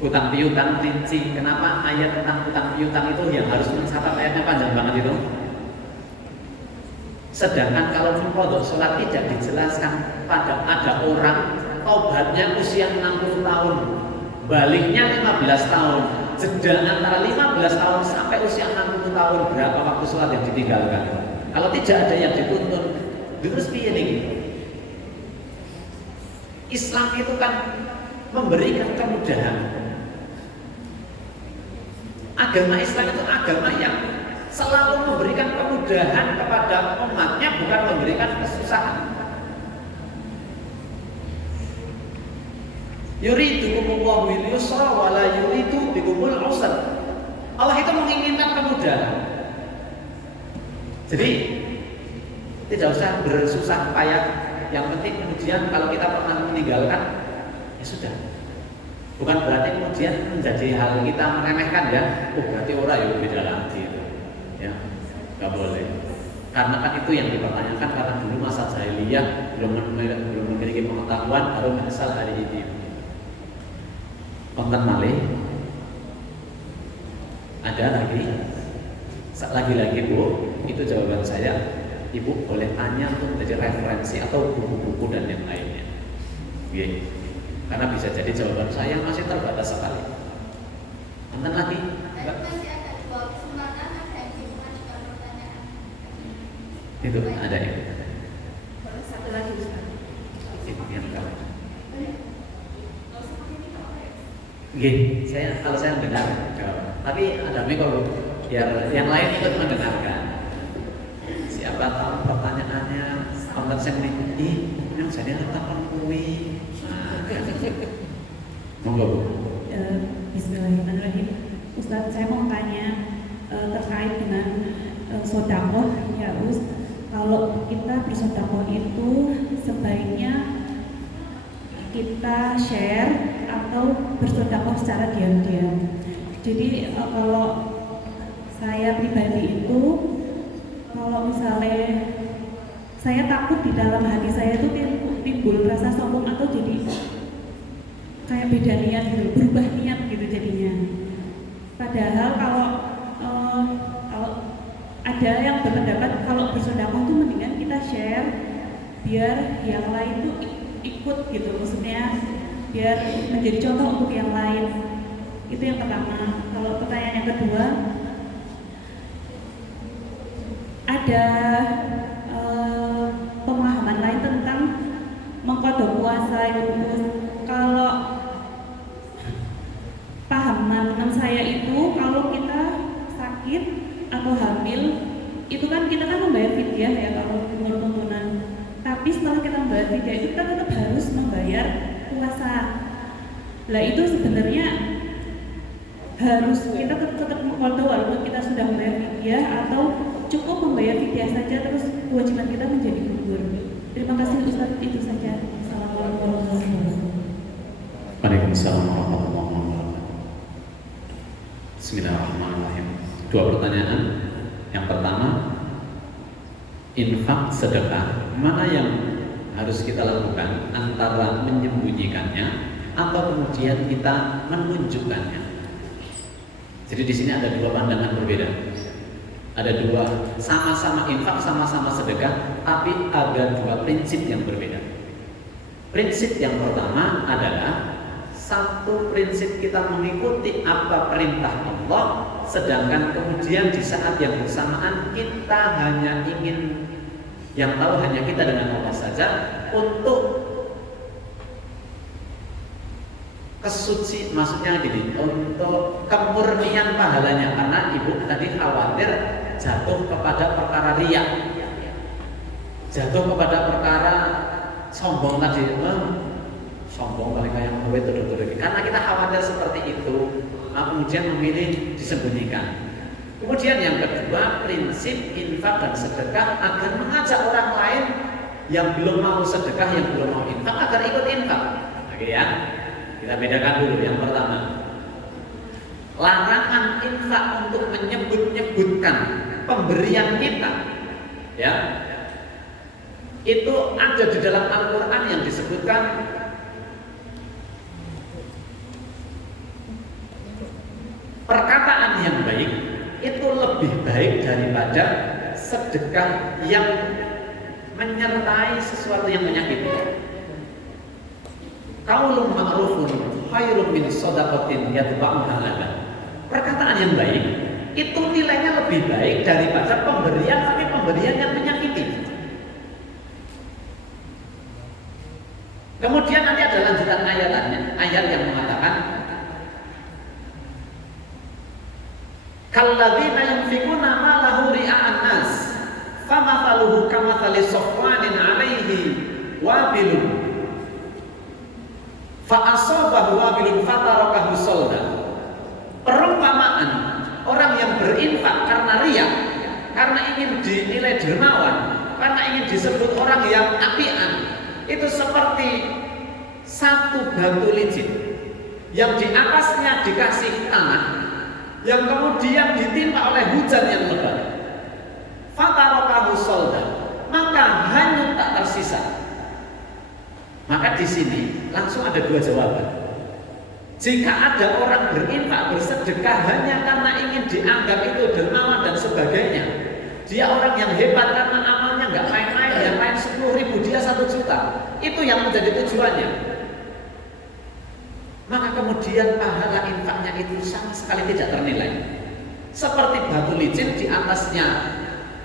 Utang piutang rinci. Kenapa ayat tentang utang piutang itu yang harus mencatat ayatnya panjang banget itu? Sedangkan kalau mengkodok sholat tidak dijelaskan pada ada orang taubatnya usia 60 tahun, baliknya 15 tahun, jeda antara 15 tahun sampai usia 60 tahun berapa waktu sholat yang ditinggalkan? Kalau tidak ada yang dituntun, terus piye nih? Islam itu kan memberikan kemudahan. Agama Islam itu agama yang selalu memberikan kemudahan kepada umatnya, bukan memberikan kesusahan. Yuridukumullahu bil yusra wa la yuridu bikumul usra. Allah itu menginginkan kemudahan. Jadi tidak usah bersusah payah. Yang penting kemudian kalau kita pernah meninggalkan, ya sudah. Bukan berarti kemudian menjadi hal kita meremehkan ya. Oh berarti orang ya beda lagi. Ya, nggak boleh. Karena kan itu yang dipertanyakan karena dulu masa jahiliyah belum memiliki pengetahuan baru menyesal hari ini. Konten malih. Ada lagi Bu, itu jawaban saya. Ibu boleh tanya untuk menjadi referensi atau buku-buku dan yang lainnya. Oke. Karena bisa jadi jawaban saya masih terbatas sekali. Konten lagi. Masih ada 2 kesempatan, ada yang dimajukan pertanyaan. Itu ada ya. Satu lagi Ustaz. Itu yang kalah. Kalau saya mendengar, tapi ada mikro biar yang lain ikut mendengarkan. Siapa tahu pertanyaannya konten saya ini, yang saya letakkan kuwi. Monggo Bu. Bismillahirrahmanirrahim. Ustaz, saya mau tanya terkait dengan sodakoh ya Ustaz. Kalau kita bersodakoh itu sebaiknya kita share atau bersodakoh secara diam-diam. Jadi kalau saya pribadi itu, kalau misalnya saya takut di dalam hati saya itu timbul rasa sombong atau jadi kayak beda niat gitu, berubah niat gitu jadinya. Padahal kalau ada yang berpendapat kalau bersedekah itu mendingan kita share biar yang lain tuh ikut gitu, maksudnya biar menjadi contoh untuk yang lain. Itu yang pertama. Kalau pertanyaan yang kedua, ada pemahaman lain tentang mengqadha puasa itu. Kalau pahaman saya itu kalau kita sakit atau hamil itu kan kita kan membayar fidyah ya kalau menurut tuntunan. Tapi setelah kita membayar fidyah itu kita tetap harus membayar puasa. Lah itu sebenarnya harus kita tetap mengqadha walaupun kita sudah membayar fidyah atau cukup membayar fidyah saja terus kewajiban kita menjadi gugur. Terima kasih Ustaz, itu saja. Assalamualaikum warahmatullahi wabarakatuh. Waalaikumsalam warahmatullahi wabarakatuh. Bismillahirrahmanirrahim. 2 pertanyaan. Yang pertama, infak sedekah mana yang harus kita lakukan, antara menyembunyikannya atau kemudian kita menunjukkannya. Jadi di sini ada 2 pandangan berbeda. Ada 2, sama-sama infak, sama-sama sedekah, tapi ada 2 prinsip yang berbeda. Prinsip yang pertama adalah satu prinsip kita mengikuti apa perintah Allah, sedangkan kemudian di saat yang bersamaan kita hanya ingin yang tahu hanya kita dengan Allah saja untuk kesuci, maksudnya gini, untuk kemurnian pahalanya, karena ibu tadi khawatir jatuh kepada perkara riya, jatuh kepada perkara sombong tadi, sombong paling kayak mau itu, karena kita khawatir seperti itu, kemudian memilih disembunyikan. Kemudian yang kedua, prinsip infak dan sedekah agar mengajak orang lain yang belum mau sedekah, yang belum mau infak agar ikut infak. Oke ya, kita bedakan dulu. Yang pertama, larangan infak untuk menyebut-nyebutkan pemberian kita, ya, itu ada di dalam Al-Quran yang disebutkan perkataan yang baik itu lebih baik daripada sedekah yang menyertai sesuatu yang menyakiti. Qaulun ma'rufun khairun min shadaqatin yatba'uha adha. Perkataan yang baik itu nilainya lebih baik daripada pemberian, tapi pemberian yang menyakiti. Kemudian nanti ada lanjutan ayat yang mengatakan kalladzina yunfikuna ma lahu ri'a'an nas famathaluhu kamathali safwanin 'alaihi wabilun fa asabahu wabilun fatarakahu salda. Perumpamaan orang yang berinfak karena riya, karena ingin dinilai dermawan, karena ingin disebut orang yang apian, itu seperti satu batu licin yang di atasnya dikasih tanah, yang kemudian ditimpa oleh hujan yang lebat. Fatarakahu salda, maka hanyut tak tersisa. Maka di sini langsung ada dua jawaban. Jika ada orang berinfak, bersedekah hanya karena ingin dianggap itu dermawan dan sebagainya, dia orang yang hebat karena amalnya nggak main-main, yang main 10.000 dia 1 juta, itu yang menjadi tujuannya, maka kemudian pahala infaknya itu sama sekali tidak ternilai. Seperti batu licin di atasnya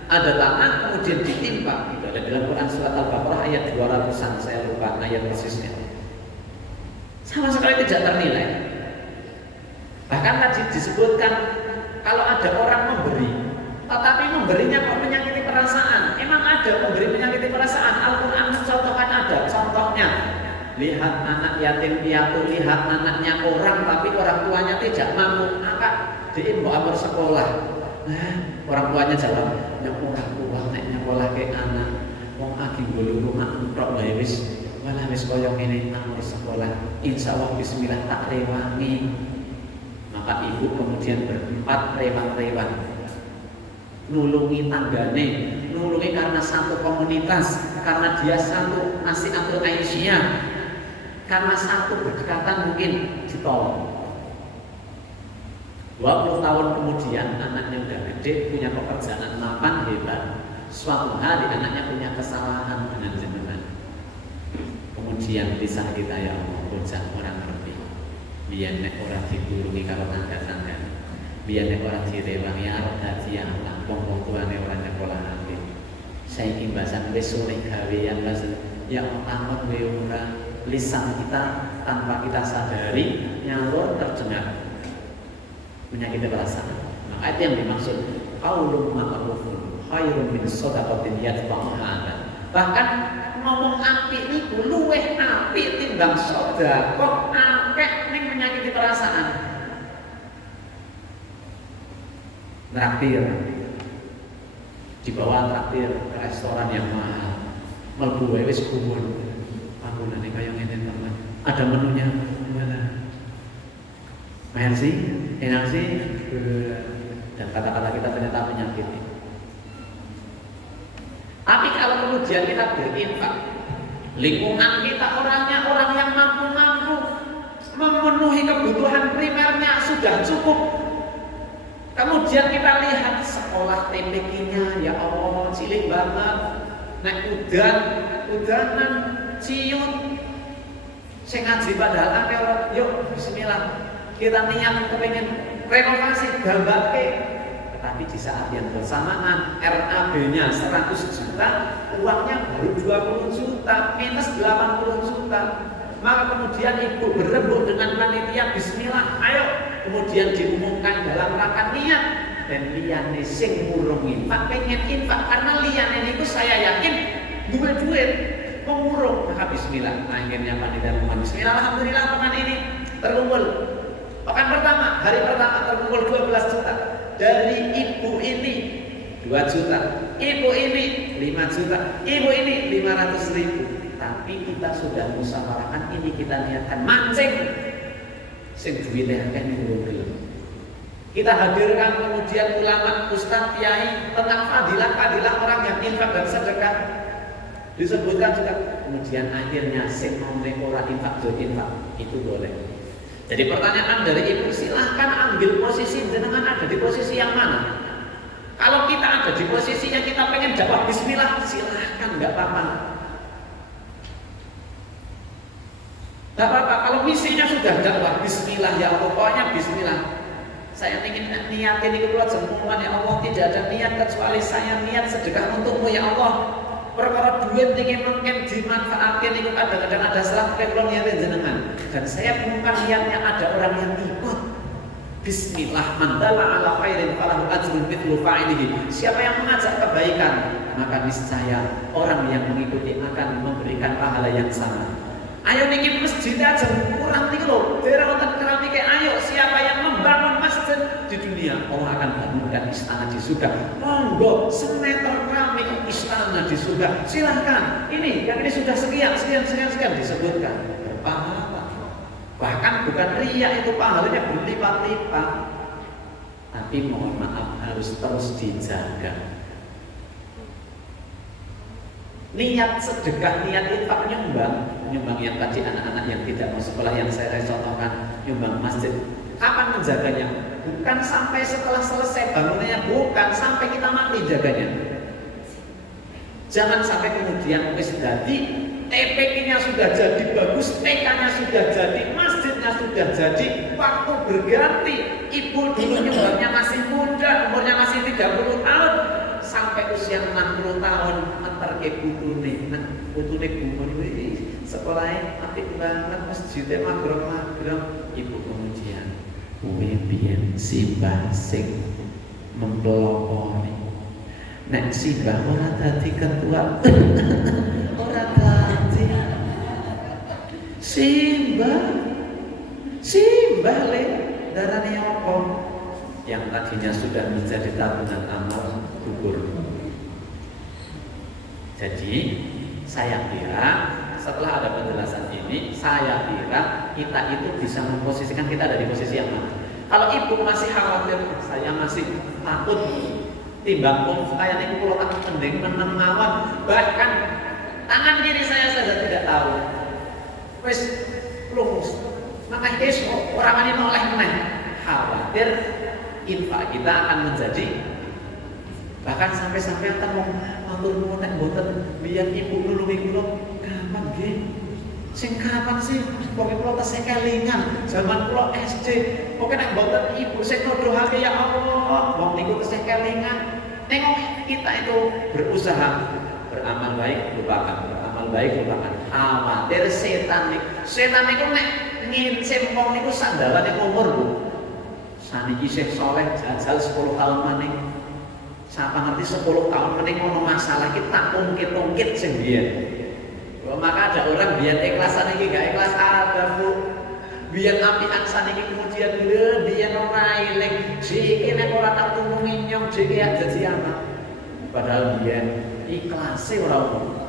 ada tanah kemudian ditimpa. Itu ada dalam Quran surat Al-Baqarah ayat 200-an, saya lupa ayat persisnya. Sama sekali tidak ternilai. Bahkan tadi disebutkan kalau ada orang memberi, tetapi memberinya kok menyakiti perasaan. Emang ada memberi menyakiti perasaan? Al-Quran mencontohkan ada. Contohnya, lihat anak yatim piatu, lihat anaknya orang tapi orang tuanya tidak mampu, maka diimbau amar sekolah. Nah, orang tuanya jawab, ya orang tua nek nyekolah ke anak, wong agi gulu rumah entrok wae wis, malah wis koyo ngene amar sekolah. Insyaallah bismillah tak rewangi. Maka ibu kemudian berempat rewang-rewang, nulungi tanggane, nulungi karena satu komunitas, karena dia satu nasi atul aisyah, karena satu berdekatan mungkin ditolong. 20 tahun kemudian anaknya udah gede, punya pekerjaan mapan hebat. Suatu hari anaknya punya kesalahan dengan jenengan. Kemudian bisa kita ya Allah, bocah orang ngerti. Biar nek orang diturungi kalau tangga-tangga. Biar nek orang direwangi arep dadi Allah, wong tuane ora nyekolahake. Saiki mbasan wis sore gawean Mas. Ya amat we ora lisan kita tanpa kita sadari nyalur terdengar menyakiti perasaan. Maka itu yang dimaksud qaulun ma'rufun khairun min shadaqatin yatba'uha adha. Bahkan ngomong apik niku luweh apik timbang sedekah akeh ning menyakiti perasaan. Traktir, dibawa traktir ke restoran yang mahal, mlebu wae wis gumun. Pangunane kaya ngene teman. Ada menunya. Mana? Merci, enak sih. Dan kata-kata kita ternyata menyakiti. Tapi kalau kemudian kita berinfak, lingkungan kita orangnya orang yang mampu-mampu, memenuhi kebutuhan primernya sudah cukup. Kemudian kita lihat sekolah TPK-nya, ya Allah cilik banget, naik udanan, ciut, sing ngaji padahal akeh ora, yuk bismillah. Kita niat kepengen renovasi gambake, tetapi di saat yang bersamaan RAB-nya 100 juta, uangnya baru 20 juta, minus 80 juta. Maka kemudian ibu berembuk dengan panitia, bismillah, ayo. Kemudian diumumkan dalam rangka niat, dan liyane sing murung infak pengen infak karena liyane niku saya yakin duit mengurung. Maka bismillah, akhirnya panitia mengumumkan bismillah, alhamdulillah pekan ini terkumpul. Pekan pertama, hari pertama terkumpul 12 juta. Dari ibu ini 2 juta, ibu ini 5 juta, ibu ini 500.000. Tapi kita sudah musyawarahkan, ini kita niatkan mancing. Sing duwite akeh niku belum. Kita hadirkan kemudian ulama, ustadz, kiai tentang fadilah orang yang infak dan sedekah. Disebutkan juga kemudian akhirnya sing ora infak do infak itu boleh. Jadi pertanyaan dari ibu, silahkan ambil posisi jenengan ada di posisi yang mana. Kalau kita ada di posisi yang kita pengen jawab bismillah, silahkan, nggak apa-apa. Nggak apa-apa, kalau misinya sudah jawab bismillah ya Allah, pokoknya bismillah. Saya ingin niatin itu buat semua ya Allah, tidak ada niat kecuali saya niat sedekah untukmu ya Allah. Perkara duit ini mungkin dimanfaatkan itu kadang-kadang ada salah keklon niatin jenengan. Dan saya bukan niatnya ada orang yang ikut. Bismillah, man dalla ala khairin falahu ajrun mithlu fa'ilihi. Siapa yang mengajak kebaikan, maka niscaya orang yang mengikuti akan memberikan pahala yang sama. Ayo niki masjid aja kurang nih loh. Daerah wonten keramik, ayo siapa yang membangun masjid di dunia, Allah akan bangunkan istana di surga. Monggo semeter keramik istana di surga. Silahkan. Ini yang ini sudah sekian disebutkan. Berpahala. Bahkan bukan riya, itu pahalanya berlipat-lipat. Tapi mohon maaf harus terus dijaga. Niat sedekah, niat infak, nyumbang yang tadi anak-anak yang tidak mau sekolah yang saya contohkan, nyumbang masjid. Kapan menjaganya? Bukan sampai setelah selesai bangunannya, bukan sampai kita mati jaganya. Jangan sampai kemudian wis dadi TPK-nya sudah jadi bagus, TK-nya sudah jadi, masjidnya sudah jadi, waktu berganti, ibu dulu nyumbangnya masih muda, umurnya masih 30 tahun, sampai usia 60 tahun antar ke putune gumun sekolahnya apik banget, masjidnya magrong-magrong. Ibu kemudian biyen simbah sing mempeloponi nek simbah ora dadi ketua ora dadi simbah le darane apa yang tadinya sudah menjadi tabungan amal gugur. Jadi saya kira setelah ada penjelasan ini, saya kira kita itu bisa memposisikan kita ada di posisi yang mana. Kalau ibu masih khawatir, saya masih takut timbang kayak ini kalau tak mending menang mawon, bahkan tangan kiri saya saja tidak tahu. Wes lumus, maka esok orang ini oleh menang. Khawatir infak kita akan menjadi, bahkan sampai-sampai akan mau matur nuwun nek mboten biyen ibu nulungi kula kapan nggih? Sing kapan sih? Pokoke kula tesih kelingan zaman kula SD. Pokoke nek mboten ibu sing nuduhake ya Allah, wong niku tesih kelingan. Nengok kita itu berusaha beramal baik lupakan, beramal baik lupakan. Khawatir setan niku nek ngincim wong niku sandalane umur Bu. Saniki isih soleh jajal 10 tahun maning. Siapa ngerti 10 tahun mending ngono masalah kita tak ungkit-ungkit sing biyen. Maka ada orang biyen ikhlas saniki gak ikhlas ada Bu. Biyen apian saniki kemudian lho biyen ora eling. Iki nek ora tak tulungi nyong jeke dadi anak. Padahal biyen ikhlase ora ono.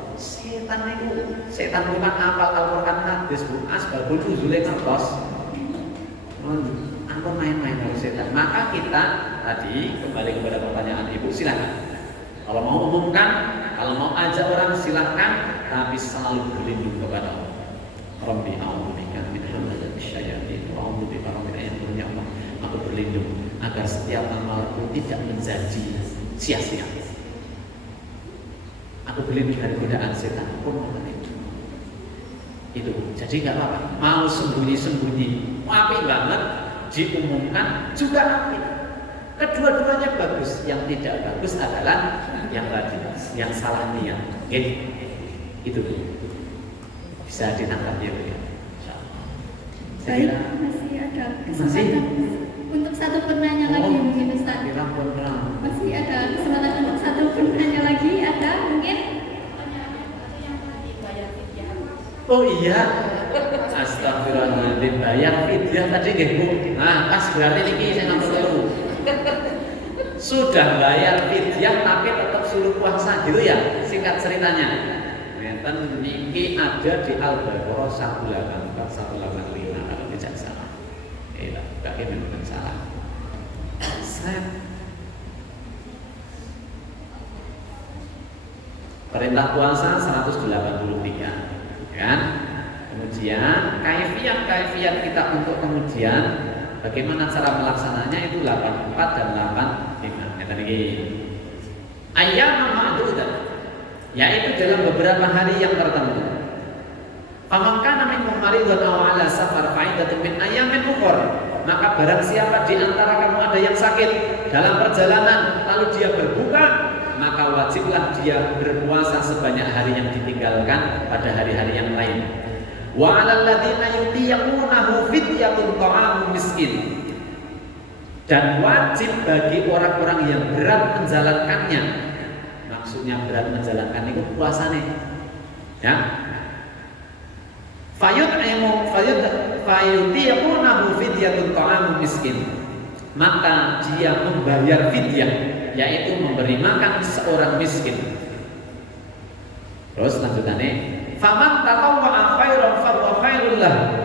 Setan bukan apal Al-Qur'an hadis Bu, asbabul nuzule ngertos. Ampun main-main dari setan. Maka kita tadi kembali kepada pertanyaan ibu, silakan. Kalau mau umumkan, kalau mau ajak orang silakan, tapi selalu berlindung kepada Allah. Rabbi a'udzubika min hamazati syayatin wa a'udzubika min an ya Allah. Aku berlindung agar setiap amalku tidak menjadi sia-sia. Aku berlindung dari godaan setan pun itu. Jadi nggak apa-apa. Mau sembunyi-sembunyi, apik banget. Diumumkan juga apik. Kedua-duanya bagus. Yang tidak bagus adalah yang tadi, yang salah niat. Oke, itu bisa ditangkap ya. Baik, masih ada kesempatan untuk satu pertanyaan lagi mungkin Ustaz. Masih ada kesempatan untuk satu pertanyaan lagi, ada mungkin? Oh iya. Astagfirullahaladzim, bayar fidyah tadi nggih Bu. Nah, pas berarti niki saya nonton dulu. Sudah bayar fidyah tapi tetap suruh puasa gitu ya, singkat ceritanya. Ngeten niki ada di Al-Baqarah 184 185 kalau tidak salah. Enggak memang salah. Perintah puasa 183, kan? Kemudian kaifiat kita untuk kemudian bagaimana cara melaksananya itu 84 dan 85. Kata lagi. Ayyam ma'dudat, yaitu dalam beberapa hari yang tertentu. Faman kana minkum maridun aw 'ala safar fa'idatun min ayyamin ukhra. Maka barang siapa di antara kamu ada yang sakit dalam perjalanan lalu dia berbuka, maka wajiblah dia berpuasa sebanyak hari yang ditinggalkan pada hari-hari yang lain. Wa 'alal ladzina yutiqunahu fidyatun ta'amu miskin. Dan wajib bagi orang-orang yang berat menjalankannya. Maksudnya berat menjalankan itu puasa nih. Ya. Fayutiqunahu fidyatun ta'amu miskin. Maka dia membayar fidyah, yaitu memberi makan seorang miskin. Terus lanjutannya, faman tatawwa'a khairan fahuwa khairul lahu.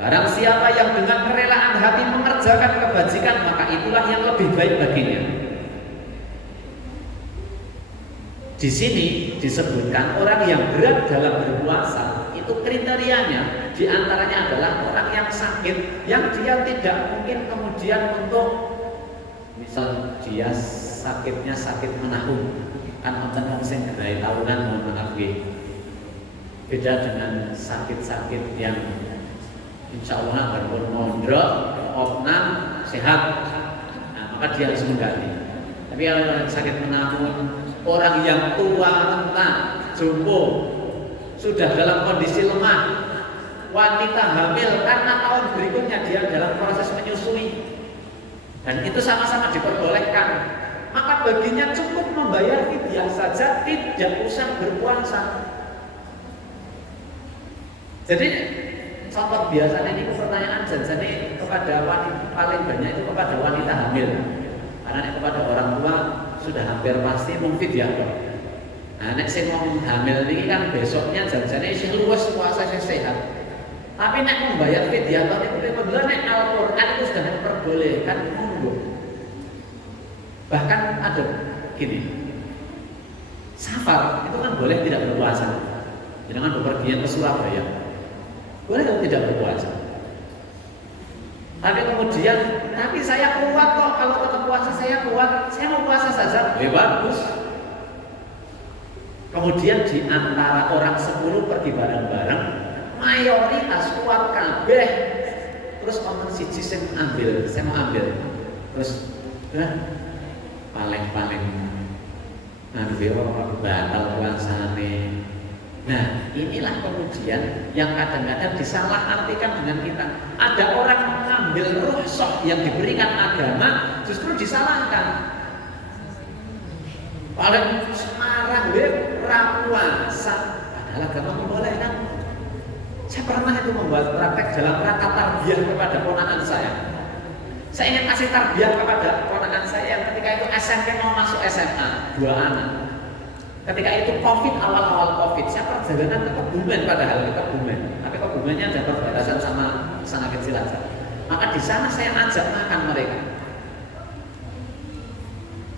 Barang siapa yang dengan kerelaan hati mengerjakan kebajikan, maka itulah yang lebih baik baginya. Di sini disebutkan orang yang berat dalam berpuasa, itu kriterianya diantaranya adalah orang yang sakit, yang dia tidak mungkin kemudian untuk, misal dia sakitnya sakit menahun, kan wonten wong sing gerai tahunan, mohon maaf nggih. Beda dengan sakit-sakit yang insya Allah akan mondok, opnam, sehat, nah, maka dia harus mengganti. Tapi kalau orang sakit menahun, orang yang tua, renta, jompo, sudah dalam kondisi lemah, wanita hamil karena tahun berikutnya dia dalam proses menyusui, dan itu sama-sama diperbolehkan, maka baginya cukup membayar fidyah saja, tidak usah berpuasa. Jadi contoh biasanya ini pertanyaan janjane kepada wanita, paling banyak itu kepada wanita hamil, karena kepada orang tua sudah hampir pasti mungkin ya kok. Nah, nek sing wong hamil ini kan besoknya janjane isih luwes puasa sing sehat. Tapi nek membayar fidyah niku bener nek Al-Qur'an itu sudah diperbolehkan monggo. Bahkan ada gini. Safar itu kan boleh tidak berpuasa. Jangan bepergian ke Surabaya. Boleh atau tidak berpuasa. Tapi kemudian, tapi saya kuat kok, kalau tetap puasa saya kuat, saya mau puasa saja, bagus. Kemudian di antara orang 10 pergi bareng-bareng, mayoritas kuat kabeh. Terus orang siji saya mau ambil. Terus paling ambil orang batal puasane. Nah, inilah kemudian yang kadang-kadang disalahartikan dengan kita. Ada orang mengambil rukhsah yang diberikan agama, justru disalahkan. Paling semarang puasa, padahal agama membolehkan. Saya pernah itu membuat praktek dalam rangka tarbiyah kepada ponakan saya. Saya ingin kasih tarbiyah kepada ponakan saya yang ketika itu SMP mau masuk SMA, 2 anak. Ketika itu Covid, awal-awal Covid, saya perjalanan ke Kebumen, padahal ke Kebumen, tapi Kebumennya ada perbatasan sama Sangat Kecil aja. Maka di sana saya ajak makan mereka.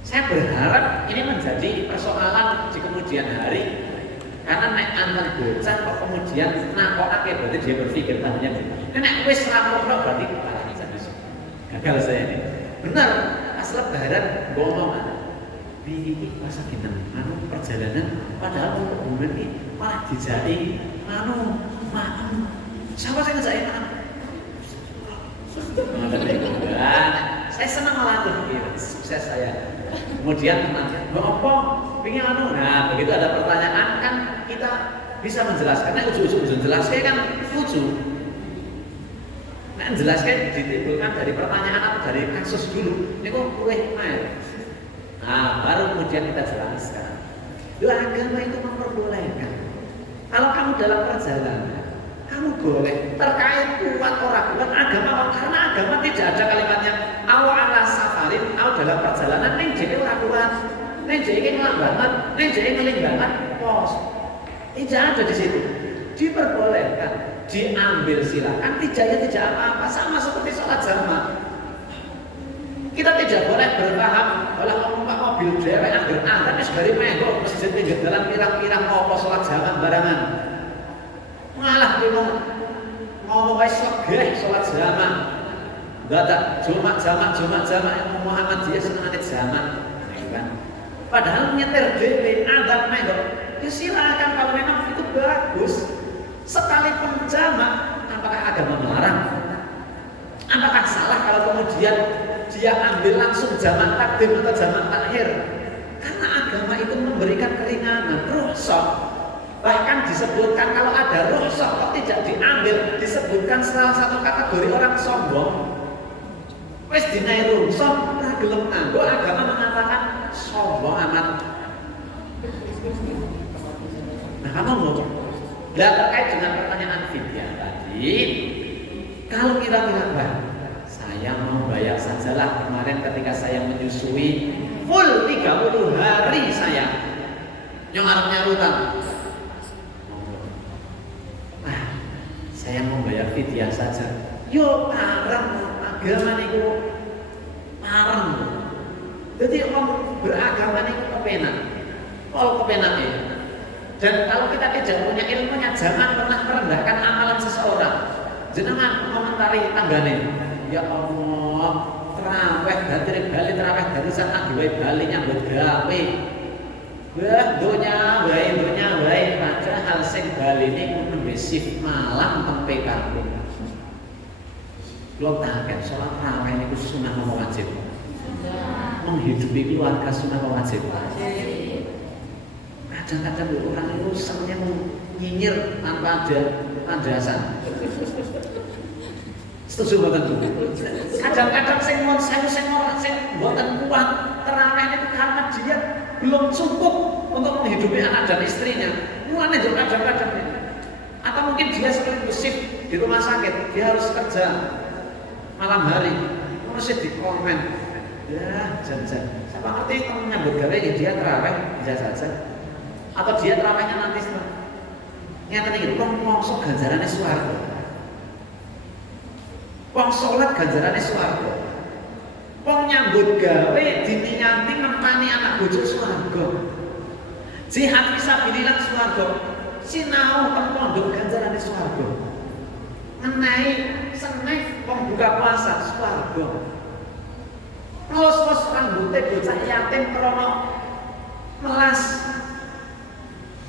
Saya berharap ini menjadi persoalan di kemudian hari, karena naik antar bocah kok kemudian nakokake, berarti dia berpikir tadinya nek wis rampung berarti gagal saya ini. Benar, pas lebaran ngomongan ini masa kita perjalanan, padahal untuk bulan ini malah dijai siapa saya ngejain saya senang malah sukses saya. Kemudian apa pengen nah begitu ada pertanyaan kan kita bisa menjelaskan. Nah ujung-ujung jelaskan kan lucu. Nah jelaskan ditimbulkan dari pertanyaan atau dari kasus dulu. Ini kok kue air. Nah, baru kemudian kita jelaskan. Agama itu memperbolehkan. Kalau kamu dalam perjalanan, kamu boleh terkait kuat orang kuat agama, karena agama tidak ada kalimatnya awal ala safarin, awal dalam perjalanan. Neng jadi orang kuat, neng jadi ngelambangan, neng jadi ngelingbangan, pos. Tidak ada di situ. Diperbolehkan, diambil silakan, tidak apa-apa, sama seperti sholat jamaah. Kita tidak boleh berpaham oleh numpak mobil dhewe angger azan wis bari menggo masjid pinggir dalan pirang-pirang apa salat jaman barangan. Malah ki ngomong wae sregeh salat jaman. Enggak tak jamak Muhammadiyah senengane jaman. Kan? Padahal nyetir dhewe azan menggo. Ya silakan kalau memang itu bagus. Sekalipun jamak, apakah agama melarang? Apakah salah kalau kemudian dia ambil langsung jamak takdim atau jamak takhir? Karena agama itu memberikan keringanan, rukhsah. Bahkan disebutkan kalau ada rukhsah kok tidak diambil, disebutkan salah satu kategori orang sombong. Wes dinai rukhsah, ora gelem nganggo, agama mengatakan sombong amat. Nah, kamu mau? Nah, terkait dengan pertanyaan Vidya tadi, kalau kira-kira saya mau bayar sajalah kemarin ketika saya menyusui full 30 hari saya yang harapnya utang. Saya mau bayar fidyah saja. Yo parang agama niku parang. Jadi orang beragama niku kepenak. Oh kepenak ya. Dan kalau kita tidak punya ilmunya, jangan pernah merendahkan amalan seseorang. Jenengan komentari tanggane. Ya Allah, terawih dari bali terawih dari sana diwe bali nyambut gawe. Wah, donya wae padahal sing bali niku nembe shift malam tempe kampung. Belum tahapan sholat tarawih niku sunah apa wajib? Menghidupi keluarga sunah apa wajib? Kadang-kadang orang itu senangnya nyinyir tanpa ada landasan. Setuju mboten tuh? Kadang-kadang sing mboten kuat terawih itu karena dia belum cukup untuk menghidupi anak dan istrinya. Mulane yo kadang-kadang atau mungkin dia seperti shift di rumah sakit, dia harus kerja malam hari. Mesti di komen. Ya, jangan. Siapa ngerti kalau menyambut gawe dia terawih bisa saja. Atau dia terawihnya nanti setelah ngeten iki wong mongso ganjarane swarga. Wong salat ganjarane swarga. Wong nyambut gawe diniati ngempani anak bojo swarga. Jihad fisabilillah swarga. Sinau teng pondok ganjarane swarga. Menehi seneh wong buka puasa swarga. Terus rambute bocah yatim krana melas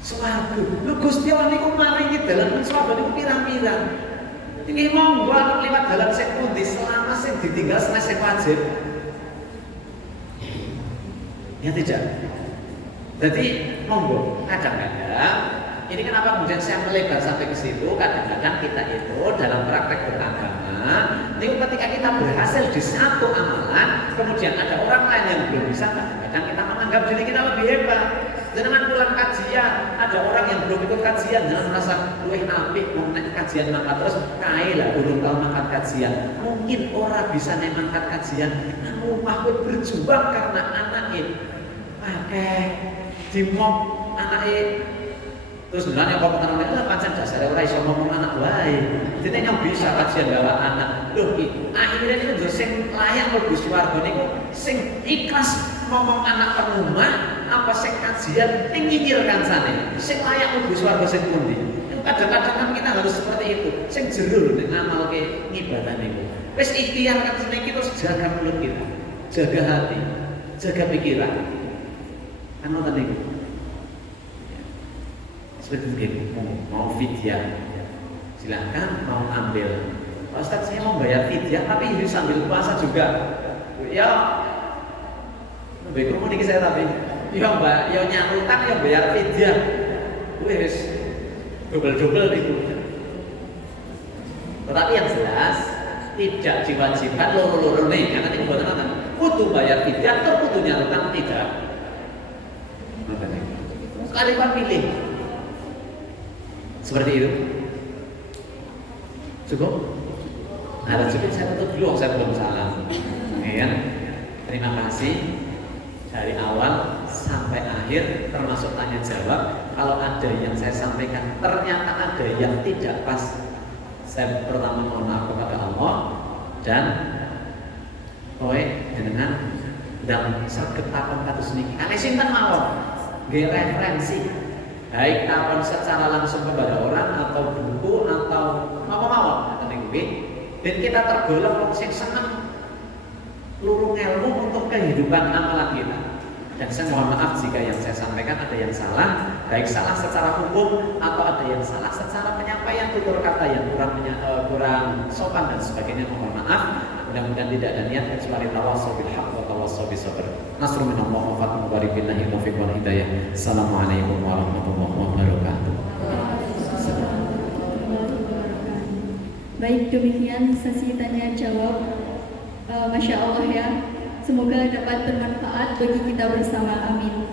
swarga. Lho Gusti Allah niku maringi dalan swarga niku pirang-pirang. Ini monggo lewat dalan sing pundi selama sing ditinggal sing wajib. Ya tidak. Jadi monggo kadang-kadang ini kenapa kemudian saya melebar sampai ke situ? Kadang-kadang kita itu dalam praktek beragama, ini ketika kita berhasil di satu amalan, kemudian ada orang lain yang belum bisa, kadang-kadang kita menganggap diri kita lebih hebat. Jangan pulang kajian, ada orang yang belum ikut kajian, jangan merasa luwih apik mau naik kajian mangkat terus kae lah urung tau mangkat kajian. Mungkin orang bisa naik mangkat kajian, namun mahkut berjuang karena anaknya pakai dimok anaknya. Terus bilangnya kok keterangan itu pancen dasare ora iso ngomong anak wae. Dene yang bisa kajian bawa anak. Loh iki akhirnya itu sing layak mlebu swarga niku sing ikhlas ngomong anak penumah apa sing kajian ning nyinyir kancane. Sing layak mlebu swarga sing pundi? Kadang-kadang kan kita harus seperti itu. Sing jero ning ngamalke ngibadah niku. Wis ikhtiar kan seniki terus jaga mulut kita, jaga hati, jaga pikiran. Kan ngoten niku. Seperti itu, mau fidyah, silahkan mau ambil. Pak Ustadz saya mau bayar fidyah tapi sambil puasa juga. Ya, lebih komunikasi saya tapi, ya mbak, ya nyangrutan ya bayar fidyah. Wes, double itu. Tetapi yang jelas tidak diwajibkan loro-loro nih, karena ini bukan apa. Kudu bayar fidyah atau kudu nyangrutan tidak. Sekali pak pilih. Seperti itu. Cukup? Ada cukup saya tutup dulu, saya belum salam. Ya, terima kasih dari awal sampai akhir termasuk tanya jawab. Kalau ada yang saya sampaikan ternyata ada yang tidak pas, saya pertama mohon maaf kepada Allah dan kowe jenengan dan saged takon kados niki. Ane sinten mawon? Nggih referensi. Baik takon secara langsung kepada orang atau buku atau apa mawon ngoten niku nggih. Dan kita tergolong wong sing seneng lurung ilmu untuk kehidupan amalan kita. Dan saya mohon maaf jika yang saya sampaikan ada yang salah, baik salah secara hukum atau ada yang salah secara penyampaian tutur kata yang kurang sopan dan sebagainya. Mohon maaf. Mudah-mudahan tidak ada niat kecuali tawassaw bil haqq wa tawassaw bis sabr. Nasrun minallah wa fathun mubarak billahi taufiq wal hidayah. Assalamualaikum warahmatullahi wabarakatuh. Baik, demikian sesi tanya jawab. Masya Allah ya. Semoga dapat bermanfaat bagi kita bersama. Amin.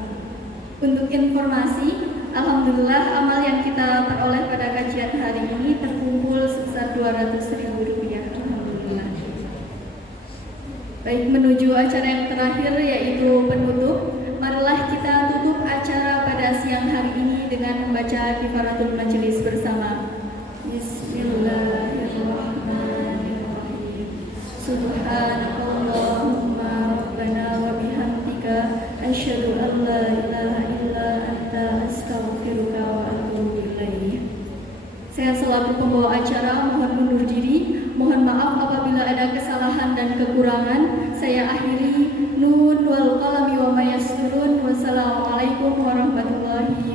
Untuk informasi, alhamdulillah amal yang kita peroleh pada kajian hari ini terkumpul sebesar Rp200.000. Alhamdulillah. Baik, menuju acara yang terakhir yaitu penutup. Marilah kita tutup acara pada siang hari ini dengan membaca kifaratul majelis bersama. Bismillahirrahmanirrahim. Subhanakallahumma rabbana wa bihamdika asyhadu an la ilaha illa anta astaghfiruka wa atubu ilaik. Saya selaku pembawa acara mohon undur diri. Mohon maaf apabila ada kesalahan dan kekurangan. Saya akhiri. Nun wal qalami wa ma yasturun. Wassalamualaikum warahmatullahi